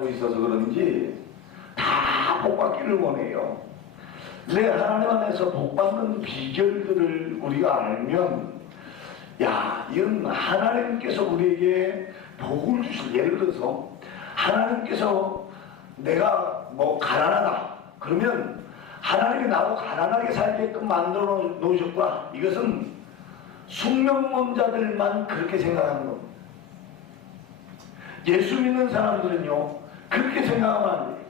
알고 있어서 그런지 다 복받기를 원해요. 근데 하나님 안에서 복받는 비결들을 우리가 알면, 야, 이건 하나님께서 우리에게 복을 주실, 예를 들어서 하나님께서 내가 뭐 가난하다 그러면 하나님이 나하고 가난하게 살게끔 만들어 놓으셨구나, 이것은 숙명론자들만 그렇게 생각하는 겁니다. 예수 믿는 사람들은요 그렇게 생각하면 안 돼요.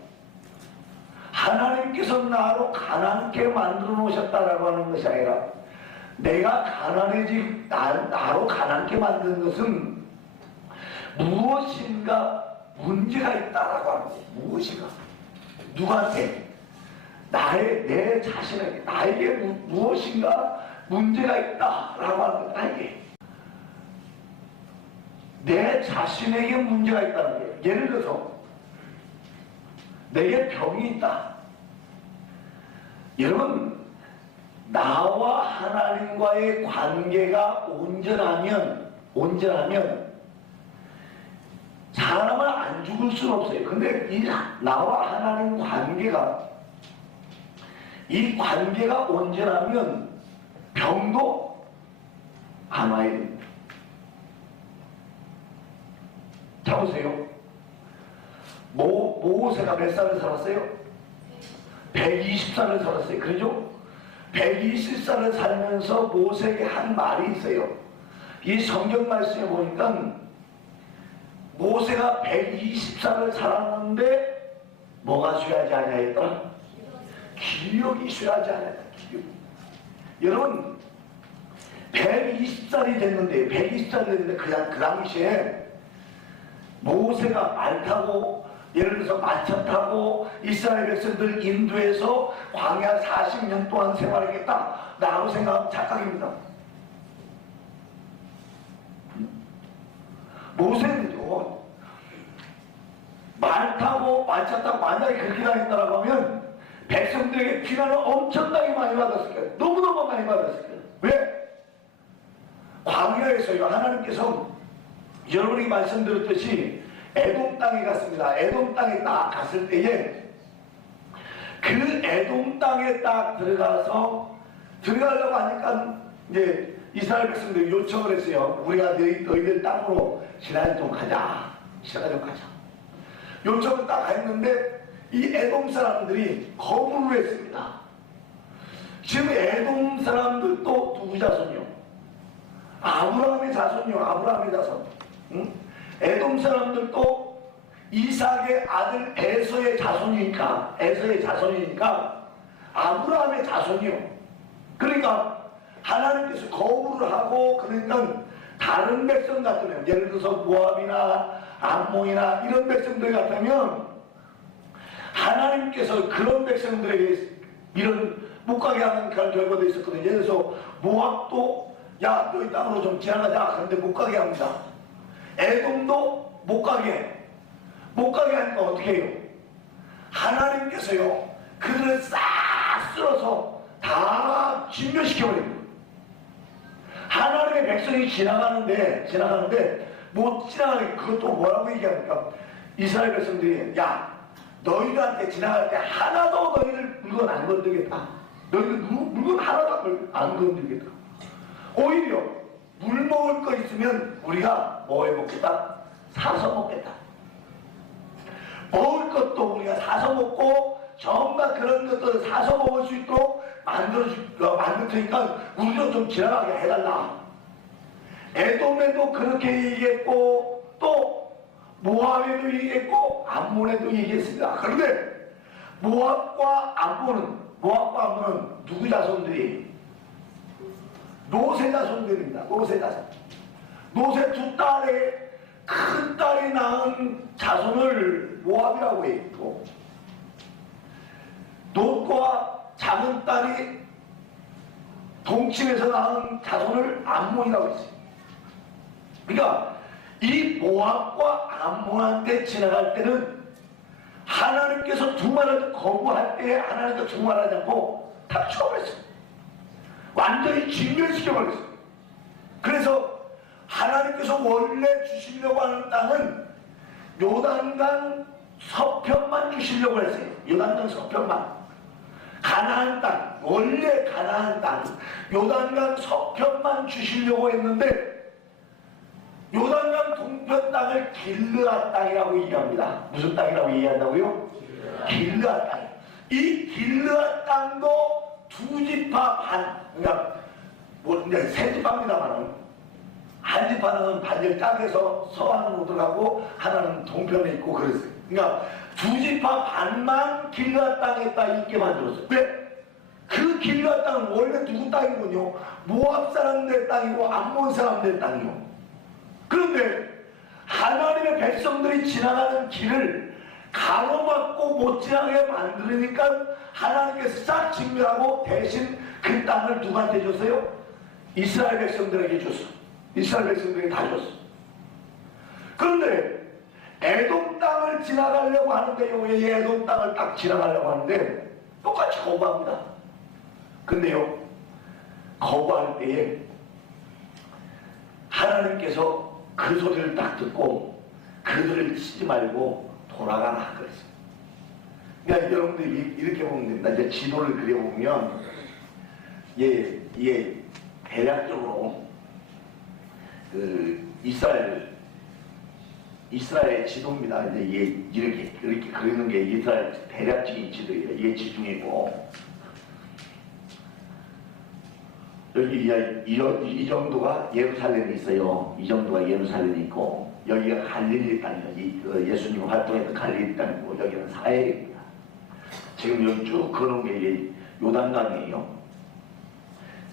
하나님께서 나로 가난하게 만들어 놓으셨다라고 하는 것이 아니라, 내가 가난해지 나로 가난하게 만든 것은 무엇인가 문제가 있다라고 하는 거예요. 무엇인가, 누구한테? 내 자신에게, 나에게 무엇인가 문제가 있다라고 하는 거예요. 나에게, 내 자신에게 문제가 있다는 거예요. 예를 들어서 내게 병이 있다. 여러분, 나와 하나님과의 관계가 온전하면 사람은 안 죽을 수는 없어요. 근데 이 나와 하나님 관계가 온전하면 병도 안 와야 됩니다. 자 보세요. 모세가 몇 살을 살았어요? 120살을 살았어요. 그러죠? 120살을 살면서 모세에게 한 말이 있어요. 이 성경 말씀에 보니까 모세가 120살을 살았는데 뭐가 쉬하지 않아했더라? 기력이 쉬하지 않았다. 기력. 여러분, 120살이 됐는데 그 당시에 모세가 말 타고, 예를 들어서 마차 타고 이스라엘 백성들 인도해서 광야 40년 동안 생활하겠다 라고 생각하면 착각입니다. 모세는요 말 타고 마차 타고 만약에 그렇게 다녔다고 하면 백성들에게 비난을 엄청나게 많이 받았을 거예요. 너무너무 많이 받았을 거예요. 왜? 광야에서요 하나님께서 여러분이 말씀드렸듯이 에돔 땅에 갔습니다. 에돔 땅에 딱 갔을 때에 그 에돔 땅에 딱 들어가려고 하니까 이제 이스라엘 백성들이 요청을 했어요. 우리가 너희들 땅으로 신앙 좀 가자. 요청을 딱 했는데 이 에돔 사람들이 거부를 했습니다. 지금 에돔 사람들도 누구 자손이요? 아브라함의 자손. 응? 에돔 사람들도 이삭의 아들 에서의 자손이니까 아브라함의 자손이요. 그러니까 하나님께서 거부를 하고, 그러니까 다른 백성 같으면, 예를 들어서 모압이나 암몬이나 이런 백성들 같으면 하나님께서 그런 백성들에게 이런 못 가게 하는 그런 결과도 있었거든요. 예를 들어서 모압도 야 너희 땅으로 좀 지나가자. 그런데 못 가게 합니다. 에돔도 못 가게 하니까 어떻게 해요? 하나님께서요 그들을 싹 쓸어서 다 진멸시켜버립니다. 하나님의 백성이 지나가는데 못 지나가는, 그것도 뭐라고 얘기합니까? 이스라엘 백성들이 야 너희들한테 지나갈 때 하나도 너희들 물건 안 건드리겠다. 너희들 물건 하나도 안 건드리겠다. 오히려 물 먹을 거 있으면 우리가 뭐 해먹겠다? 사서 먹겠다. 먹을 것도 우리가 사서 먹고 정말 그런 것들을 사서 먹을 수 있도록 만들 테니까 우리도 좀 지나가게 해달라. 에돔에도 그렇게 얘기했고 또 모압에도 얘기했고 암몬에도 얘기했습니다. 그런데 모압과 암몬은 누구 자손들이? 노세 자손들입니다. 노세 두 딸의 큰 딸이 낳은 자손을 모압이라고 했고, 롯과 작은 딸이 동침해서 낳은 자손을 암몬이라고 했어요. 그러니까 이 모압과 암몬한테 지나갈 때는 하나님께서 두 말을 거부할 때 하나님께서 두 말하지 않고 다 쳐버렸어요. 완전히 진멸시켜버렸어요. 그래서 하나님께서 원래 주시려고 하는 땅은 요단강 서편만 주시려고 했어요. 요단강 서편만. 가나안 땅, 원래 가나안 땅, 요단강 서편만 주시려고 했는데 요단강 동편 땅을 길르앗 땅이라고 얘기합니다. 무슨 땅이라고 얘기한다고요? 길르앗 땅. 이 길르앗 땅도 두 지파 반, 그러니까 뭐 이제 세 지파입니다만은 한 지파는 반절 땅에서 서안으로 들어가고 하나는 동편에 있고 그랬어요. 그러니까 두 지파 반만 길르앗 땅에 있게 만들었어요. 왜? 그 길르앗 땅은 원래 누구 땅이군요? 모압 사람들의 땅이고 암몬 사람들의 땅이요. 그런데 하나님의 백성들이 지나가는 길을 가로막고 못 지나게 만들으니까 하나님께서 싹 직멸하고 대신 그 땅을 누구한테 줬어요? 이스라엘 백성들에게 줬어. 이스라엘 백성들이 다 줬어. 그런데 에돔 땅을 지나가려고 하는데요. 에돔 땅을 딱 지나가려고 하는데 똑같이 거부합니다. 근데요, 거부할 때에 하나님께서 그 소리를 딱 듣고 그들을 치지 말고 돌아가라 그랬어요. 그러니까 여러분들이 이렇게 보면 됩니다. 이제 지도를 그려보면 예, 대략적으로 그 이스라엘 지도입니다. 이제 이렇게 그리는 게 이스라엘 대략적인 지도예요. 이게 지중해고 여기 이 정도가 예루살렘이 있어요. 이 정도가 예루살렘이 있고 여기가 갈릴리 땅이에요. 예수님 활동했던 갈릴리 땅이고 여기는 사해입니다. 지금 여기 쭉 그런 게 요단강이에요.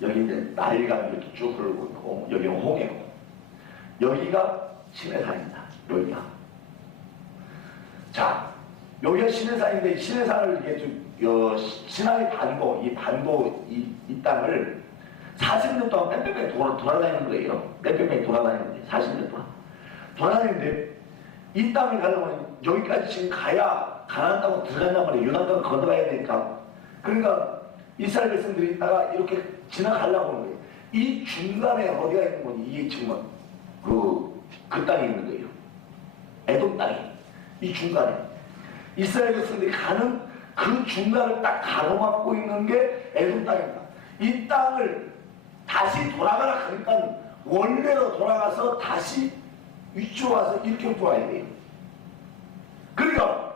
여기 이제 나일강이 이렇게 쭉 흐르고 있고 여기는 홍해고 여기가 시내산입니다. 여기가. 자, 여기가 시내산인데 시내산을 이렇게 좀 신화의 반도 이 땅을 40년 동안 뺑뺑뺑 돌아다니는 거예요. 뺑뺑뺑 돌아다니는 거예요. 40년 동안 돌아다니는데 이 땅을 가려면 여기까지 지금 가야 가나안 땅으로 들어간단 말이에요. 요단강을 건너가야 되니까. 그러니까 이스라엘 백성들이 있다가 이렇게 지나가려고 하는 거예요. 이 중간에 어디가 있는 거니? 이게 지금 그 땅이 있는 거예요. 에돔 땅이. 이 중간에. 이스라엘 백성들이 가는 그 중간을 딱 가로막고 있는 게 에돔 땅입니다. 이 땅을 다시 돌아가라 하니까 원래로 돌아가서 다시 위쪽으로 와서 이렇게 돌아야 돼요. 그러니까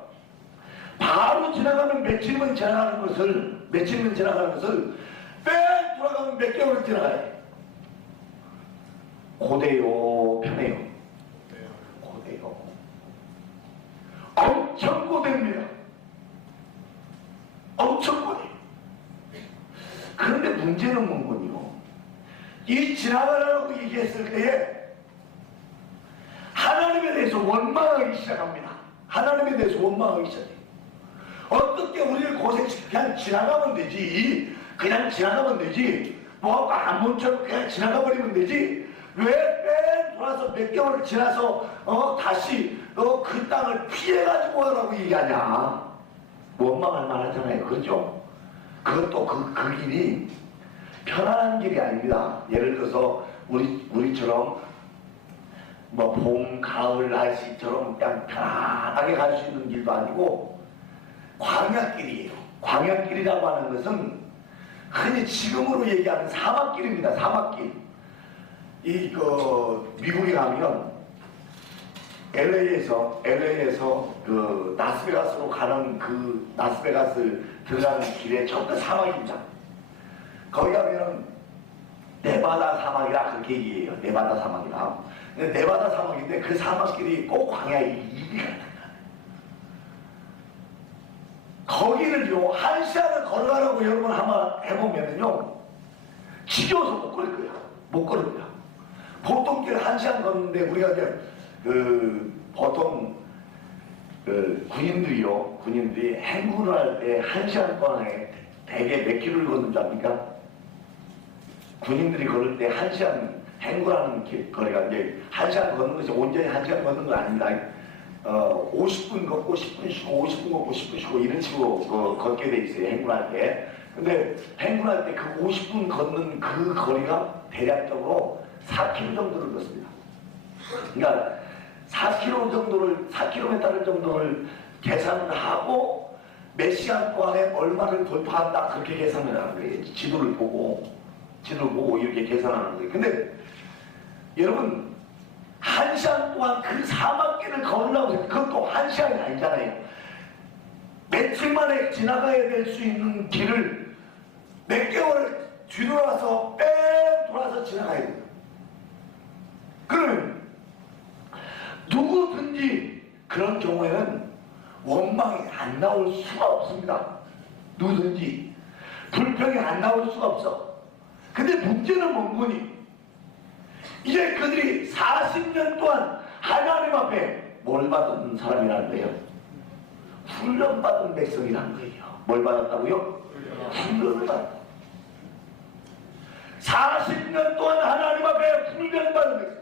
바로 지나가면 며칠이면 지나가는 것을 뺑 돌아가면 몇 개월을 지나가야 돼요. 고대요, 편해요? 고대요. 엄청 고대입니다. 엄청 고대. 그런데 문제는 뭔군요. 이 지나가라고 얘기했을 때에 하나님에 대해서 원망하기 시작합니다. 하나님에 대해서 원망하기 시작해요. 어떻게 우리를 고생시켜 그냥 지나가면 되지. 그냥 지나가면 되지. 뭐 아무처럼 그냥 지나가 버리면 되지. 왜 뺑 돌아서 몇 개월을 지나서 다시 그 땅을 피해가지고 하라고 얘기하냐. 원망할 만하잖아요. 그렇죠? 그것도 그 길이 편안한 길이 아닙니다. 예를 들어서 우리처럼 뭐 봄, 가을 날씨처럼 그냥 편안하게 갈 수 있는 길도 아니고 광야길이에요. 광야길이라고 하는 것은 흔히 지금으로 얘기하는 사막길입니다. 사막길. 미국에 가면 LA에서 그 라스베가스로 가는 그 라스베가스 들어가는 길에 전부 사막입니다. 거기 가면 네바다 사막이라 그렇게 얘기해요. 네바다 사막이라. 네바다 사막인데 그 사막길이 꼭 광야에 이리 같은 거기를요, 한 시간을 걸어가라고 여러분 한번 해보면은요, 지겨워서 못 걸을 거야. 못 걸을 거야. 보통 길 한 시간 걷는데 우리가 이제 보통 군인들이 행군을 할 때 한 시간 동안에 대개 몇 킬로를 걷는 줄 압니까? 군인들이 걸을 때 한 시간 행군하는 거리가 이제 한 시간 걷는 것이 온전히 한 시간 걷는 건 아닙니다. 50분 걷고 10분 쉬고 50분 걷고 10분 쉬고 이런 식으로 걷게 돼 있어요. 행군할 때. 근데 행군할 때 그 50분 걷는 그 거리가 대략적으로 4km 정도를 걷습니다. 그러니까 4km 정도를 계산을 하고 몇 시간 동안에 얼마를 돌파한다 그렇게 계산을 하는 거예요. 지도를 보고 이렇게 계산하는 거예요. 근데 여러분 1시간 동안 그 사막길을 걸으려고 해서 그것도 1시간이 아니잖아요. 며칠 만에 지나가야 될 수 있는 길을 몇 개월 뒤돌아서 뺑 돌아서 지나가야 돼요. 그러면 누구든지 그런 경우에는 원망이 안 나올 수가 없습니다. 누구든지 불평이 안 나올 수가 없어. 근데 문제는 뭔거니? 이제 그들이 40년 동안 하나님 앞에 뭘 받은 사람이라는 거예요? 훈련받은 백성이라는 거예요. 뭘 받았다고요? 훈련을 받았다. 40년 동안 하나님 앞에 훈련받은 백성.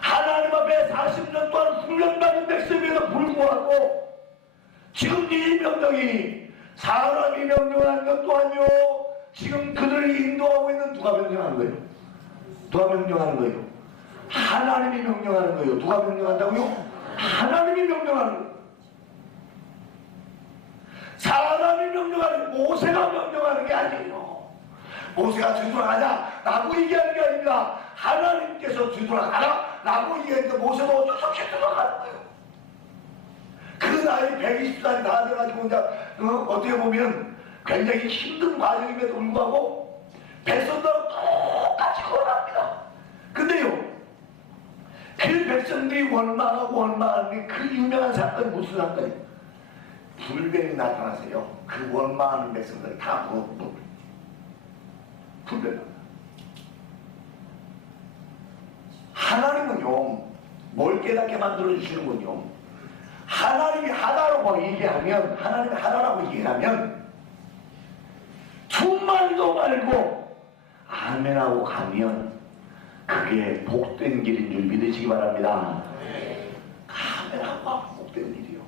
하나님 앞에 40년 동안 훈련받은 백성에도 불구하고 지금 이 명령이 사람이 명령하는 것도 아니요, 지금 그들을 인도하고 있는 누가 명령하는 거예요? 누가 명령하는 거예요? 하나님이 명령하는 거예요. 누가 명령한다고요? 하나님이 명령하는 거예요. 사람이 명령하는, 모세가 명령하는 게 아니에요. 모세가 뒤돌아가자 라고 얘기하는 게 아닙니다. 하나님께서 뒤돌아가라 라고 얘기하니까 모세도 어떻게 뒤돌아가는 거예요. 그 나이 120살이 다 돼가지고 이제 어떻게 보면 굉장히 힘든 과정임에도 불구하고 백성들하고 똑같이 걸어갑니다. 근데요, 그 백성들이 원망하는 게 그 유명한 사건이 무슨 사건이에요? 불뱀이 나타나세요. 그 원망하는 백성들이 다 불뱀. 하나님은요, 뭘 깨닫게 만들어주시는군요. 하나님이 하나라고 얘기하면 두 말도 말고 아멘하고 가면 그게 복된 길인 줄 믿으시기 바랍니다. 아멘하고 복된 길이요.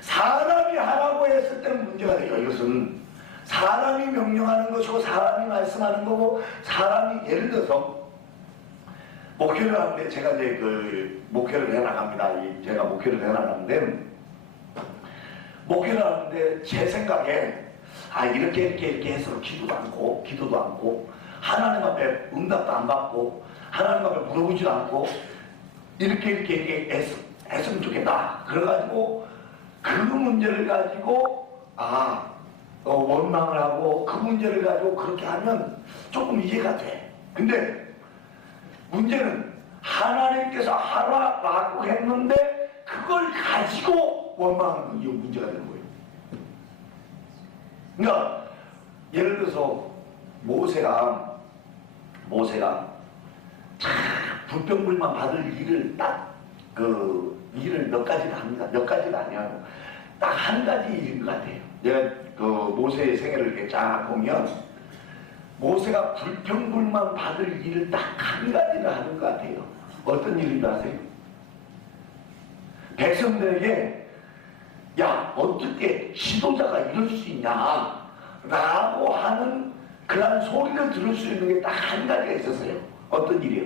사람이 하라고 했을 때는 문제가 돼요. 이것은 사람이 명령하는 것이고 사람이 말씀하는 거고, 사람이 예를 들어서 목회를 하는데 제가 이제 목회를 해나갑니다. 제가 목회를 해나가는데 목회를 하는데 제 생각에 이렇게 해서 기도도 않고 하나님 앞에 응답도 안 받고 하나님 앞에 물어보지도 않고 이렇게 했으면 좋겠다. 그래가지고 그 문제를 가지고 원망을 하고 그 문제를 가지고 그렇게 하면 조금 이해가 돼. 근데 문제는 하나님께서 하라고 했는데 그걸 가지고 원망하는 게 문제가 되는 거예요. 그러니까 예를 들어서 모세가 참 불평불만 받을 일을 일을 몇 가지를 합니다. 몇 가지가 아니야. 딱 한 가지 일인 것 같아요. 내가 모세의 생애를 이렇게 쫙 보면 모세가 불평불만 받을 일을 딱 한 가지를 하는 것 같아요. 어떤 일인지 아세요? 백성들에게 어떻게 지도자가 이럴 수 있냐 라고 하는 그런 소리를 들을 수 있는 게 딱 한 가지가 있었어요. 어떤 일이요?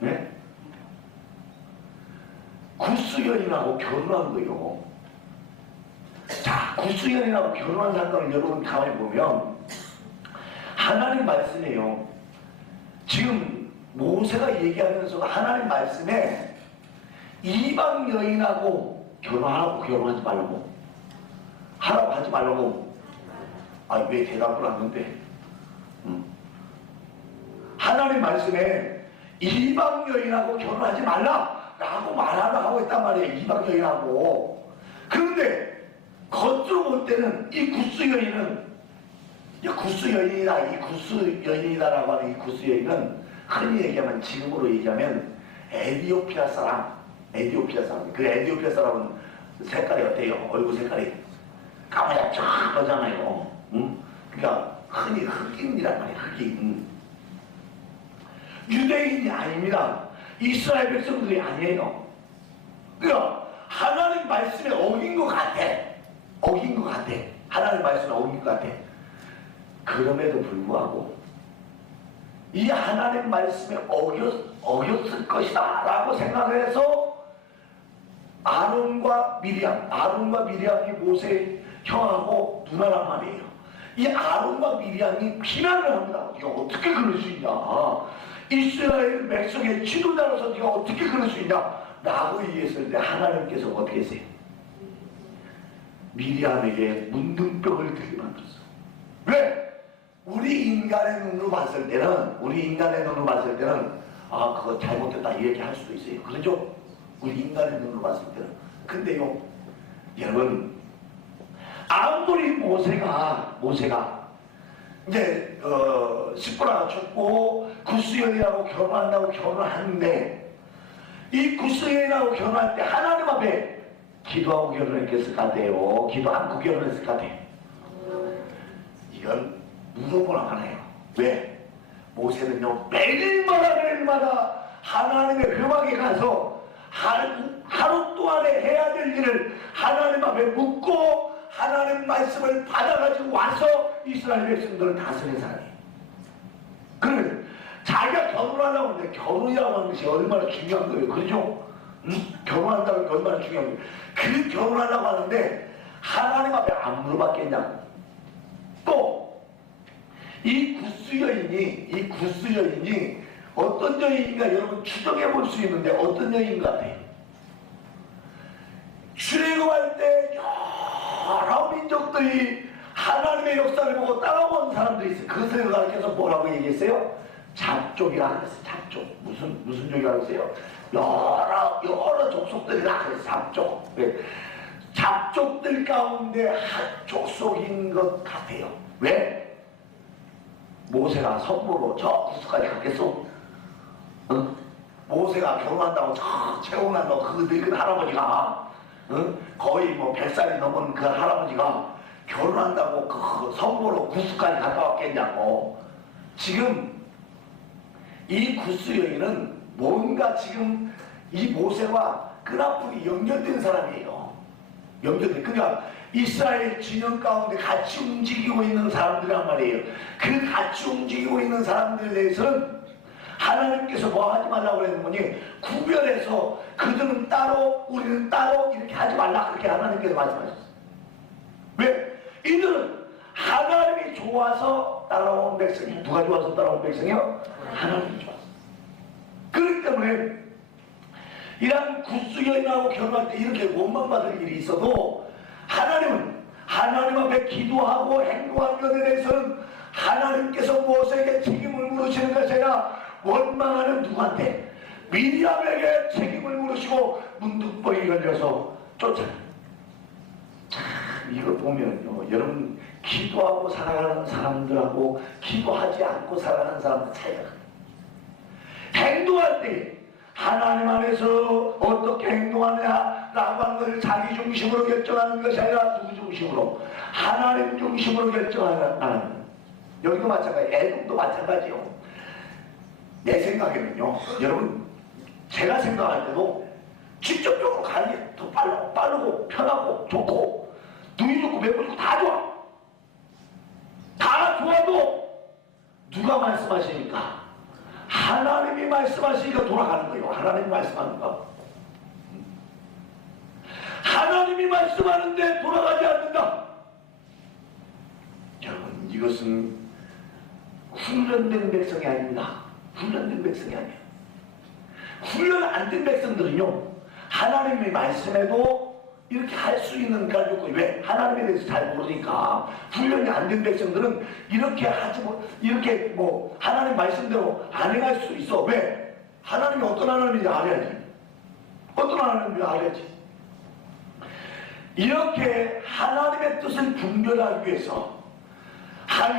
네? 구스연인하고 결혼한 거예요. 자, 구스연인하고 결혼한 사건을 여러분 가만히 보면 하나님 말씀이에요. 지금 모세가 얘기하면서 하나님 말씀에 이방 여인하고 결혼하지 말라고 하라고 하지 말라고. 왜 대답을 하는데? 하나님 말씀에 이방 여인하고 결혼하지 말라라고 말하라고 했단 말이에요. 이방 여인하고. 그런데 겉으로 볼 때는 이 구스 여인이다라고 하는 이 구스 여인은 흔히 얘기하면, 지금으로 얘기하면 에티오피아 사람. 그 에티오피아 사람은 색깔이 어때요? 얼굴 색깔이 까마잡하잖아요. 그러니까 흔히 흑인이란 말이에요. 흑인. 유대인이 아닙니다. 이스라엘 백성들이 아니에요. 그러니까 하나님 말씀에 어긴 것 같아. 하나님 말씀에 어긴 것 같아. 그럼에도 불구하고 이 하나님 말씀에 어겼을 것이다 라고 생각해서 아론과 미리암이 모세의 형하고 누나란 말이에요. 이 아론과 미리암이 비난을 합니다. 네가 어떻게 그럴 수 있냐, 이스라엘 백성의 지도자로서 네가 어떻게 그럴 수 있냐 라고 얘기했을 때 하나님께서 어떻게 했어요? 미리암에게 문둥병을 들이만들었어. 왜? 우리 인간의 눈으로 봤을 때는 그거 잘못됐다 이렇게 할 수도 있어요. 그렇죠? 우리 인간의 눈으로 봤을 때는. 근데요, 여러분, 아무리 모세가 이제 십보라가 죽고 구스여인하고 결혼한다고 결혼하는데, 이 구스여인하고 결혼할 때 하나님 앞에 기도하고 결혼했을 것 같아요? 기도 않고 결혼했을 것 같아요? 이건 물어보라고 하네요. 왜? 모세는요, 매일마다 하나님의 회막에 가서 하루 동안에 해야 될 일을 하나님 앞에 묻고 하나님 말씀을 받아가지고 와서 이스라엘 백성들을 다스린 사람이에요. 그러면 자기가 결혼하려고 하는데, 결혼이라고 하는 것이 얼마나 중요한 거예요. 그렇죠? 결혼한다는 게 얼마나 중요한 거예요. 그 결혼하려고 하는데 하나님 앞에 안 물어봤겠냐고. 또 이 구스 여인이 어떤 여인인가 여러분 추정해 볼 수 있는데, 어떤 여인 같아요? 출애굽할 때 여러 민족들이 하나님의 역사를 보고 따라온 사람들이 있어요. 그것을 가르쳐서 뭐라고 얘기했어요? 잡족이라 그랬어요. 잡족. 무슨 족이라고 했어요? 여러 족속들이라 그랬어요. 잡족. 네. 잡족들 가운데 한 족속인 것 같아요. 왜? 모세가 선보로 저 구스까지 갔겠어? 응? 모세가 결혼한다고 저 채용한다고 그 늙은 할아버지가, 응? 거의 뭐 100살이 넘은 그 할아버지가 결혼한다고 그 선보로 구스까지 갔다 왔겠냐고. 지금 이 구스 여인은 뭔가 지금 이 모세와 끈앞으로 연결된 사람이에요. 그러니까 이스라엘 진영 가운데 같이 움직이고 있는 사람들이란 말이에요. 그 같이 움직이고 있는 사람들에 대해서는 하나님께서 뭐 하지 말라고 그랬는 거니? 구별해서 그들은 따로 우리는 따로 이렇게 하지 말라, 그렇게 하나님께서 말씀하셨어요. 왜? 이들은 하나님이 좋아서 따라온 백성이에요. 누가 좋아서 따라온 백성이요? 하나님이 좋아서. 그렇기 때문에 이런 구스 여인하고 결혼할 때 이렇게 원망받을 일이 있어도 하나님은 하나님 앞에 기도하고 행동한 것에 대해서는 하나님께서 모세에게 책임을 물으시는 것이 아니라 원망하는 누구한테? 미리암에게 책임을 물으시고 문득병이 걸려서 쫓아요. 참, 이거 보면요, 여러분, 기도하고 살아가는 사람들하고 기도하지 않고 살아가는 사람들 차이가 나요. 행동할 때 하나님 안에서 어떻게 행동하느냐라고 하는 것을 자기 중심으로 결정하는 것이 아니라 누구 중심으로? 하나님 중심으로 결정하는 거예요. 여기도 마찬가지예요. 애국도 마찬가지요. 내 생각에는요, 여러분, 제가 생각할 때도 직접적으로 가는 게 더 빠르고 편하고 좋고 눈이 좋고 매우 좋고 다 좋아. 다 좋아도 누가 말씀하시니까? 하나님이 말씀하시니까 돌아가는 거예요. 하나님이 말씀하는 거. 하나님이 말씀하는데 돌아가지 않는다. 여러분, 이것은 훈련된 백성이 아닙니다. 훈련된 백성이 아니에요. 훈련 안 된 백성들은요, 하나님의 말씀에도 이렇게 할 수 있는 가지고, 왜? 하나님에 대해서 잘 모르니까. 훈련이 안 된 백성들은 이렇게 하지 이렇게 하나님 말씀대로 안 행할 수 있어. 왜? 하나님이 어떤 하나님인지 알아야지. 어떤 하나님인지 알아야지. 이렇게 하나님의 뜻을 분별하기 위해서,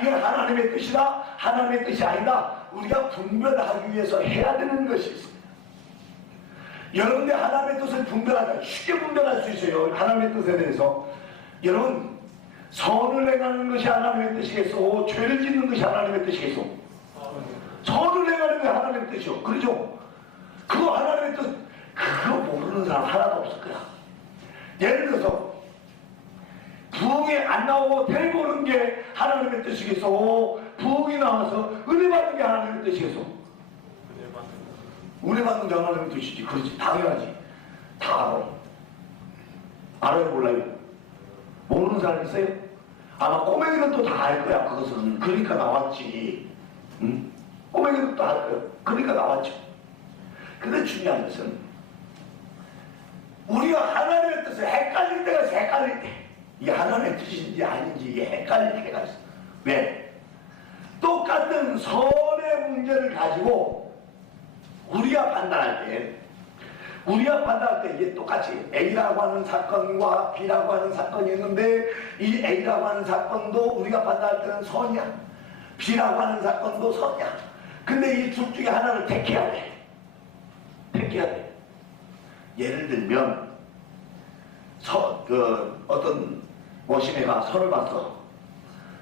이게 하나님의 뜻이다, 하나님의 뜻이 아니다, 우리가 분별하기 위해서 해야 되는 것이 있습니다. 여러분들 하나님의 뜻을 분별하자, 쉽게 분별할 수 있어요. 하나님의 뜻에 대해서. 여러분, 선을 행하는 것이 하나님의 뜻이겠소? 죄를 짓는 것이 하나님의 뜻이겠소? 선을 행하는 게 하나님의 뜻이요. 그렇죠? 그거 하나님의 뜻, 그거 모르는 사람 하나도 없을 거야. 예를 들어서 부흥이 안 나오고 데리고 오는 게 하나님의 뜻이겠소? 부흥이 나와서 은혜 받는 게 하나님의 뜻이겠소? 은혜 받는 게 하나님의 뜻이지. 그렇지. 당연하지. 다 알아. 알아요? 몰라요? 모르는 사람 있어요? 아마 꼬맹이는 또 다 알 거야. 그것은. 그러니까 나왔지. 응? 꼬맹이는 또 알 거야. 그러니까 나왔죠. 근데 중요한 것은 우리가 하나님의 뜻을 헷갈릴 때가 있어. 헷갈릴 때. 이게 하나님의 뜻인지 아닌지 이게 헷갈릴 때가 있어. 왜? 똑같은 선의 문제를 가지고 우리가 판단할 때 이게 똑같이 A라고 하는 사건과 B라고 하는 사건이 있는데 이 A라고 하는 사건도 우리가 판단할 때는 선이야. B라고 하는 사건도 선이야. 근데 이 둘 중에 하나를 택해야 돼. 택해야 돼. 예를 들면 어떤 모시네가 선을 봤어.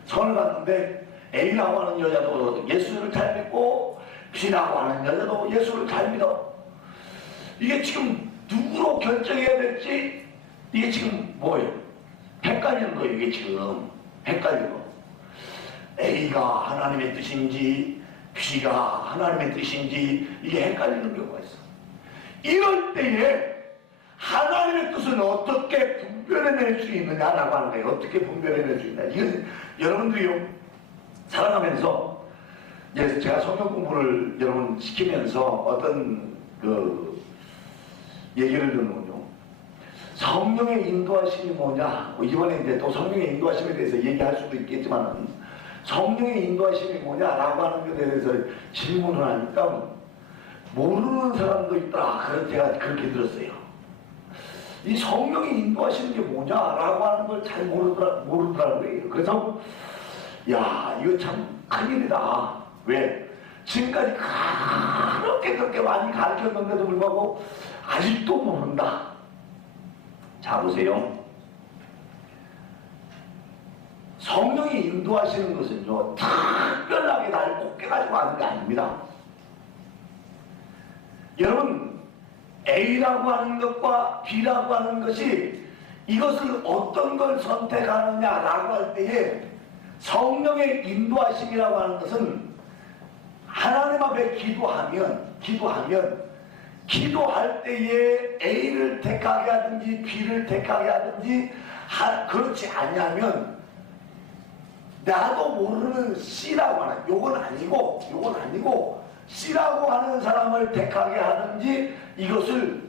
선을 봤는데 A라고 하는 여자도 예수를 잘 믿고 B라고 하는 여자도 예수를 잘 믿어. 이게 지금 누구로 결정해야 될지 이게 지금 뭐예요? 헷갈리는 거예요. 이게 지금 헷갈리는 거. A가 하나님의 뜻인지 B가 하나님의 뜻인지 이게 헷갈리는 경우가 있어. 이럴 때에 하나님의 뜻은 어떻게 분별해낼 수 있느냐라고 하는 거예요. 어떻게 분별해낼 수 있느냐. 이건 여러분들이요 살아가면서 제가 성경 공부를 여러분 시키면서 어떤 얘기를 듣는군요. 성령의 인도하심이 뭐냐. 이번에 이제 또 성령의 인도하심에 대해서 얘기할 수도 있겠지만 성령의 인도하심이 뭐냐라고 하는 것에 대해서 질문을 하니까 모르는 사람도 있더라. 그래서 제가 그렇게 들었어요. 이 성령이 인도하시는 게 뭐냐라고 하는 걸 잘 모르더라고요. 그래서 야 이거 참 큰일이다. 왜? 지금까지 그렇게 많이 가르쳤는데도 불구하고 아직도 모른다. 자 보세요. 성령이 인도하시는 것은요 특별하게 나를 꼽게가지고 하는 게 아닙니다. 여러분 A라고 하는 것과 B라고 하는 것이 이것을 어떤 걸 선택하느냐라고 할 때에 성령의 인도하심이라고 하는 것은 하나님 앞에 기도할 때에 A를 택하게 하든지 B를 택하게 하든지 그렇지 않냐면 나도 모르는 C라고 하는 요건 아니고 C라고 하는 사람을 택하게 하든지 이것을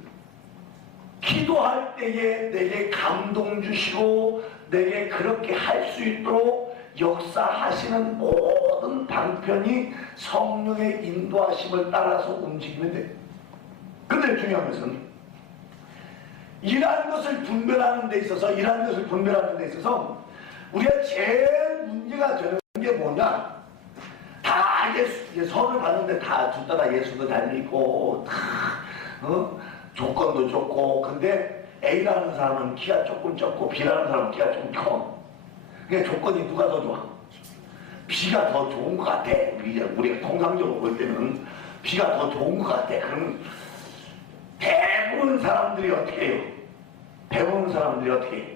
기도할 때에 내게 감동 주시고 내게 그렇게 할 수 있도록 역사하시는 모든 방편이 성령의 인도하심을 따라서 움직이면 돼. 근데 중요한 것은 이러한 것을 분별하는 데 있어서 우리가 제일 문제가 되는 게 뭐냐. 다 선을 봤는데 다 둘 다 예수도 잘 믿고 조건도 좋고 근데 A라는 사람은 키가 조금 적고 B라는 사람은 키가 좀 커. 그러니까 조건이 누가 더 좋아? B가 더 좋은 것 같아. 우리가 통상적으로 볼 때는 B가 더 좋은 것 같아. 그러면 대부분 사람들이 어떻게 해요?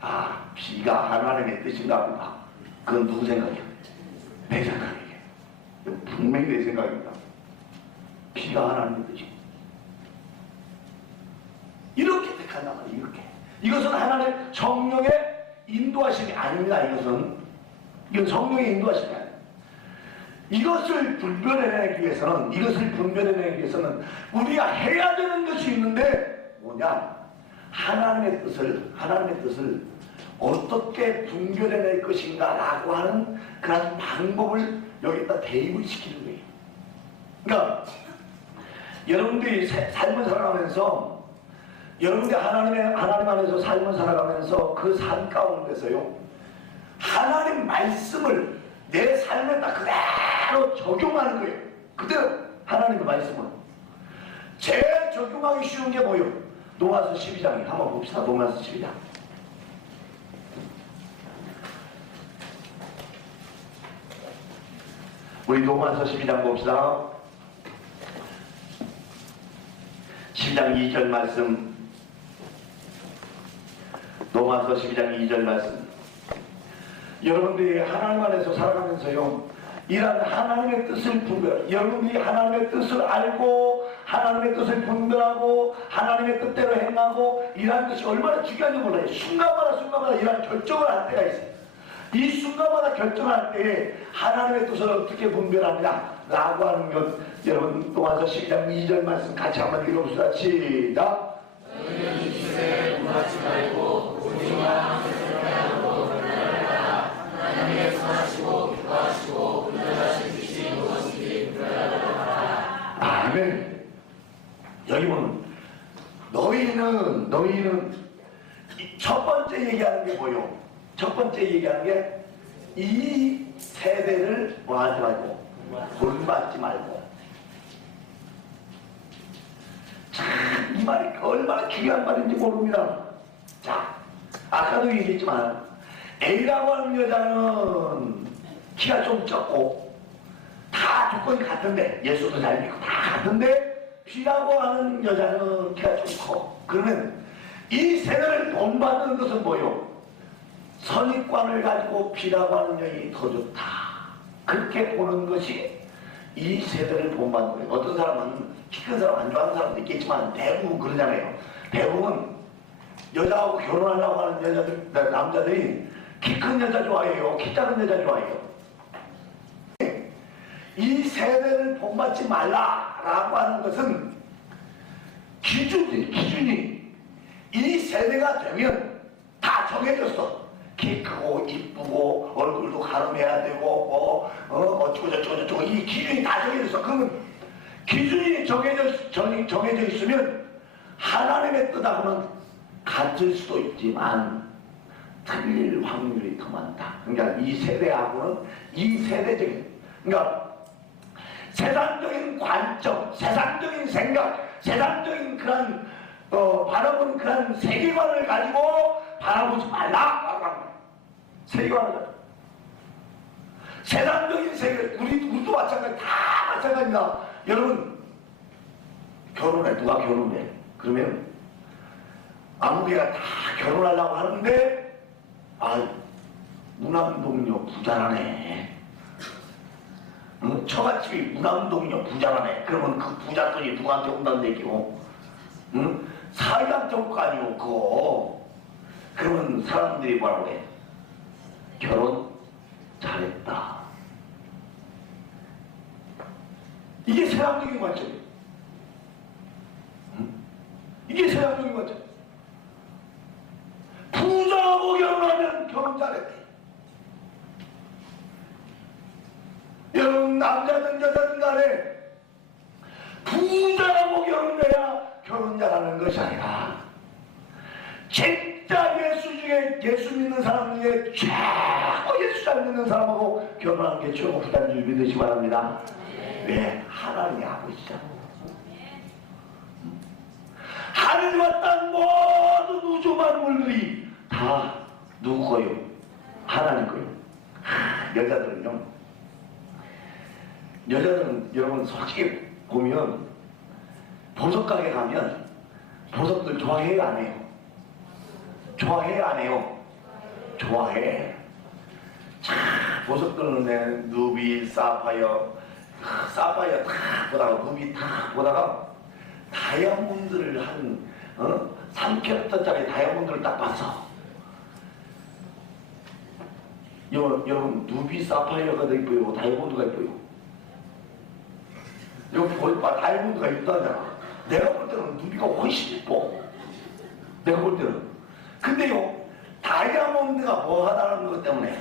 아, B가 하나님의 뜻인가 보다. 그건 누구 생각이야? 내 생각이에요. 분명히 내 생각입니다. B가 하나님의 뜻이고 이렇게 택한단 말이에요. 이렇게. 이것은 하나님 성령의 인도하심이 아닙니다. 이건 성령의 인도하심이 아닙니다. 이것을 분별해내기 위해서는 우리가 해야 되는 것이 있는데 뭐냐? 하나님의 뜻을 어떻게 분별해낼 것인가라고 하는 그런 방법을 여기다 대입을 시키는 거예요. 그러니까 여러분들이 삶을 살아가면서 여러분들이 하나님 안에서 삶을 살아가면서 그 삶 가운데서요 하나님 말씀을 내 삶에다 그대로 적용하는 거예요. 그대로 하나님의 말씀을 제일 적용하기 쉬운 게 뭐예요? 로마서 12장에 한번 봅시다. 로마서 12장 우리 로마서 12장 봅시다. 12장 2절 말씀 로마서 12장 2절 말씀 여러분들이 하나님 안에서 살아가면서요 이런 하나님의 뜻을 분별, 여러분이 하나님의 뜻을 알고 하나님의 뜻을 분별하고 하나님의 뜻대로 행하고 이러한 것이 얼마나 중요한지 몰라요. 순간마다 이러한 결정을 할 때가 있어요. 이 순간마다 결정을 할 때에 하나님의 뜻을 어떻게 분별하느냐 라고 하는 것, 여러분 또한서 12장 2절 말씀 같이 한번 읽어봅시다. 시작. 너희는 이 뜻에 무하지 말고 오직만 하고 분별하라. 하나님의 선하시고 기뻐하시고 분별하신 뜻이 무엇인지 분별하라. 아멘. 여기 보면 너희는 첫 번째 얘기하는 게 뭐요? 첫 번째 얘기하는 게 이 세대를 뭐하지 말고 본받지 말고. 참, 이 말이 얼마나 중요한 말인지 모릅니다. 자, 아까도 얘기했지만 A라고 하는 여자는 키가 좀 적고 다 조건이 같은데, 예수도 잘 믿고 다 같은데 B라고 하는 여자는 키가 좀 커. 그러면 이 세대를 본받는 것은 뭐요? 선입관을 가지고 B라고 하는 여인이 더 좋다, 그렇게 보는 것이 이 세대를 본받는 거예요. 어떤 사람은 키 큰 사람 안 좋아하는 사람도 있겠지만 대부분 그러잖아요. 대부분 여자하고 결혼하려고 하는 남자들이 키 큰 여자 좋아해요, 키 작은 여자 좋아해요. 이 세대를 본받지 말라라고 하는 것은 기준이 이 세대가 되면 다 정해졌어. 키 크고 이쁘고 얼굴도 가름해야 되고 어쩌고 저쩌고 이 기준이 다 정해졌어. 그러면 기준이 정해져 있으면 하나님의 뜻하고는 같을 수도 있지만 틀릴 확률이 더 많다. 그러니까 이 세대하고는 이 세대적인, 그러니까 세상적인 관점, 세상적인 생각, 세상적인 그런 바라보는 그런 세계관을 가지고 바라보지 말라라고 합니다. 세계관을 가지고. 세상적인 세계, 우리도 마찬가지, 다 마찬가지입니다. 여러분, 결혼해, 누가 결혼해? 그러면 아무개가 다 결혼하려고 하는데, 무남동녀 부자라네. 처갓집이 무남동녀 부자라네. 그러면 그 부자 돈이 누구한테 온다는 얘기고, 사회당 정도 아니고 그거. 그러면 사람들이 뭐라고 해? 결혼 잘했다. 이게 세상적인 관점이에요. 이게 세상적인 관점. 부자하고 결혼하면 결혼 잘했대. 여러분, 남자든 여자든 간에 부자하고 결혼해야 결혼 잘하는 것이 아니라 진짜 예수 믿는 사람 중에 최고 예수 잘 믿는 사람하고 결혼하는 게 최고 부담 준비 되시기 바랍니다. 왜? 하나님이 하고 있잖아. 하늘과 땅 모든 우주 만물들이 다 누구 거요? 하나님 거요. 여자들은 여러분 솔직히 보면 보석 가게 가면 보석들 좋아해요, 안 해요? 좋아해요, 안 해요? 좋아해. 참, 보석들은 누비, 사파이어 딱 보다가, 누비 딱 보다가 다이아몬드를 한 3캐럿짜리 다이아몬드를 딱 봤어. 여러분, 누비, 사파이어가 더 이뻐요, 다이아몬드가 이뻐요? 여기 보니까 다이아몬드가 있다잖아. 내가 볼 때는 누비가 훨씬 이뻐. 내가 볼 때는. 근데요, 다이아몬드가 뭐 하다는 것 때문에,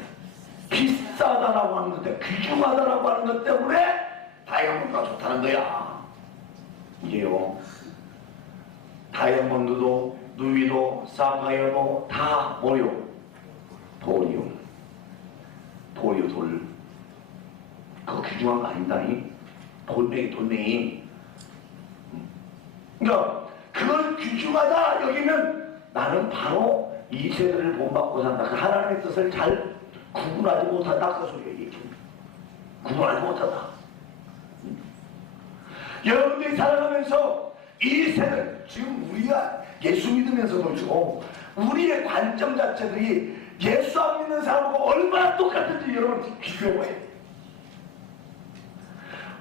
비싸다라고 하는 것 때문에, 귀중하다라고 하는 것 때문에 다이아몬드가 좋다는 거야. 이게요, 다이아몬드도 누비도 사파이어도 다 뭐요? 돌이요. 돌. 그거 귀중한 거 아닌다니? 돌멩이. 그러니까 그걸 귀중하다 여기면 나는 바로 이 세대를 본받고 산다. 그 하나님의 뜻을 잘 구분하지 못한다. 그 소리가 얘기합니다. 구분하지 못한다. 여러분들이 살아가면서 이 세대, 지금 우리가 예수 믿으면서도 지금 우리의 관점 자체들이 예수 안 믿는 사람하고 얼마나 똑같은지 여러분 비교해봐요.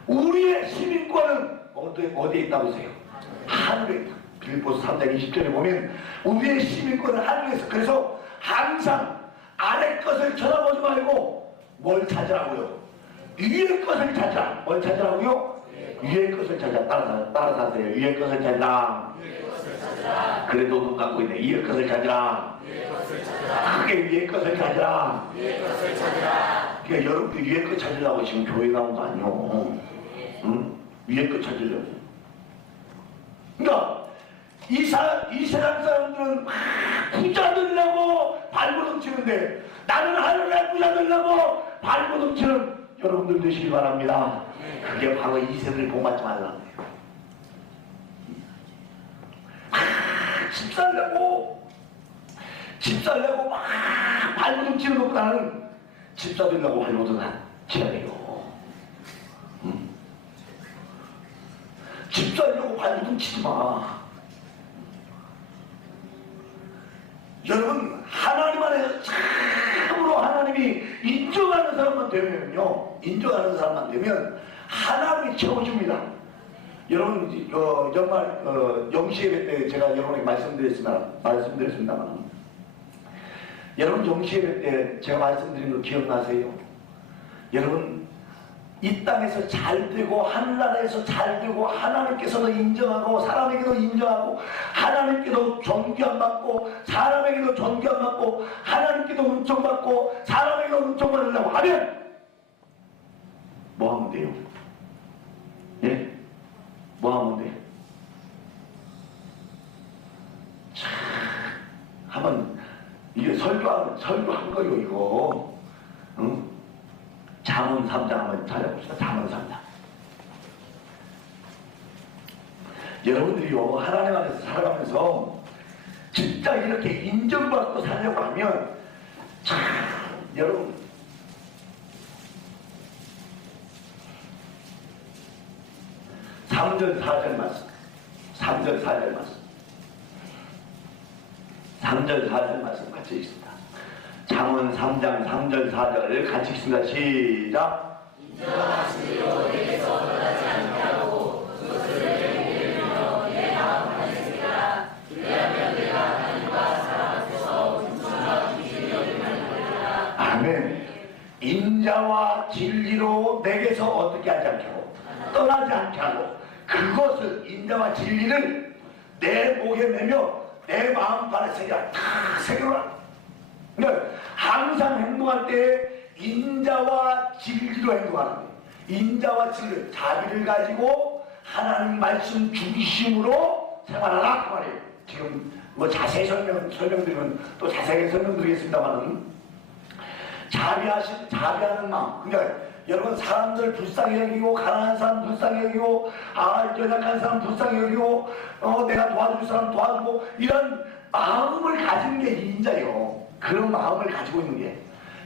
우리의 시민권은 어디에 있다고 하세요? 하늘에 있다. 빌립보서 3장 20절에 보면 우리의 시민권은 하늘에서. 그래서 항상 아래 것을 쳐다보지 말고 뭘 찾으라고요? 위의 것을 찾아. 뭘 찾으라고요? 위의 것을 찾아. 따라서 하세요. 위의 것을 찾아. 그래도 눈 감고 있네. 위의 것을 찾으라. 크게 위의 것을 찾으라. 그러니까 여러분들 위의 것 찾으려고 지금 교회 나온 거 아니요. 응? 위의 것 찾으려고. 그러니까 이 세상 사람들은 막 부자 되려고 발버둥 치는데 나는 하늘에 부자 되려고 발버둥 치는 여러분들 되시기 바랍니다. 그게 바로 이 세대를 본받지 말라는 거예요. 집 살려고 막 발버둥 치는 것보다는 집 사들려고 발버둥 쳐야 돼요. 집 살려고 발버둥 치지 마. 여러분 하나님 안에서 참으로 하나님이 인정하는 사람만 되면요, 인정하는 사람만 되면 하나님이 채워줍니다. 여러분 정말 영시 예배 때 제가 여러분에게 말씀드렸습니다만 여러분 영시 예배 때 제가 말씀드린 거 기억나세요? 여러분 이 땅에서 잘 되고 하늘나라에서 잘 되고 하나님께서도 인정하고 사람에게도 인정하고 하나님께도 존귀함 받고 사람에게도 존귀함 받고 하나님께도 은총 받고 사람에게도 은총 받으려고 하면 뭐 하면 돼요? 예? 뭐 하면 돼요? 참 한번 이게 설교한 거요 이거. 응? 잠언 3장 한번 찾아봅시다. 잠언 3장. 여러분들이요 하나님 안에서 살아가면서 진짜 이렇게 인정받고 살려고 하면 참 여러분 3절 4절 말씀 3절 4절 말씀 3절 4절 말씀 같이 읽습니다. 잠언 3장 3절 4절을 같이 읽습니다. 시작. 인정하시리요 내게서 떠나지 않게 하고 그것을 내게 빌며 내 마음 하겠습니다. 그리하면 내가 하나님과 사람 앞에서 은총과 귀신이 여기만 되리라. 아멘. 인자와 진리로 내게서 어떻게 하지 않게 하고 떠나지 않게 하고 그것을 인자와 진리를 내 목에 매며 내 마음판에 새겨라. 그러니까 항상 행동할 때 인자와 진리로 행동하는 거예요. 인자와 진리, 자비를 가지고 하나님 말씀 중심으로 생활하라 그 말이에요. 지금 뭐 자세히 설명드리면 또 자세하게 설명드리겠습니다만은 자비하는 마음. 그러니까 여러분 사람들 불쌍히 여기고 가난한 사람 불쌍히 여기고 연약한 사람 불쌍히 여기고 내가 도와줄 사람 도와주고 이런 마음을 가진 게 인자예요. 그런 마음을 가지고 있는 게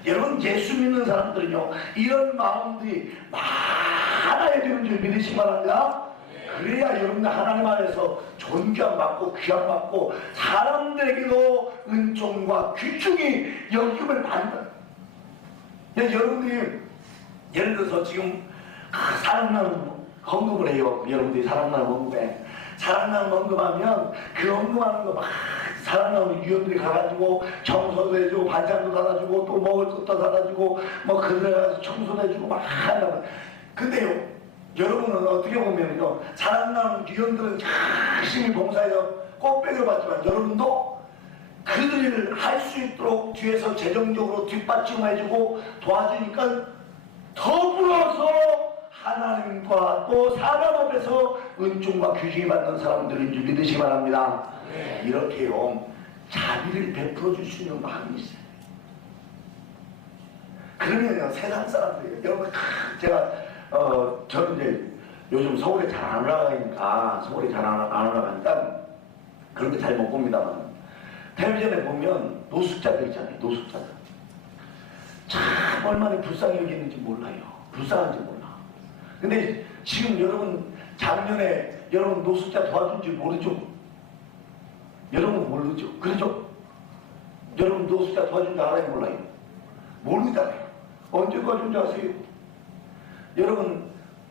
여러분 예수 믿는 사람들은요 이런 마음들이 많아야 되는 줄 믿으시기 바랍니다. 그래야 여러분들 하나님 안에서 존귀함 받고 귀함 받고 사람들에게도 은총과 귀중히 여김을 받는다. 여러분들이 예를 들어서 지금 사랑나는 헌금을 해요. 여러분들이 사랑나는 헌금에 사랑나는 헌금하면 그 헌금하는 거 막 사랑나는 위원들이 가가지고 청소도 해주고 반찬도 사다주고 또 먹을 것도 사다주고 뭐 그들 가서 청소도 해주고 막 한다고. 근데요 여러분은 어떻게 보면요 사랑나는 위원들은 열심히 봉사해서 꽃배기를 받지만 여러분도 그들을 할 수 있도록 뒤에서 재정적으로 뒷받침해주고 도와주니까 더불어서 하나님과 또 사람 앞에서 은총과 귀중히 받는 사람들인 줄 믿으시기 바랍니다. 네. 이렇게요 자비를 베풀어 줄 수 있는 마음이 있어요. 그러면요 세상 사람들이 여러분 제가 저는 이제 요즘 서울에 잘 안 올라가니까 그런 거 잘 못 봅니다만 텔레비전에 보면 노숙자들 있잖아요. 노숙자들 참 얼마나 불쌍히 여기는지 몰라요. 불쌍한지 몰라. 근데 지금 여러분 작년에 여러분 노숙자 도와준 줄 모르죠? 여러분 모르죠? 그렇죠? 여러분 노숙자 도와준 줄 알아요? 몰라요? 모르잖아요. 언제 도와준 줄 아세요? 여러분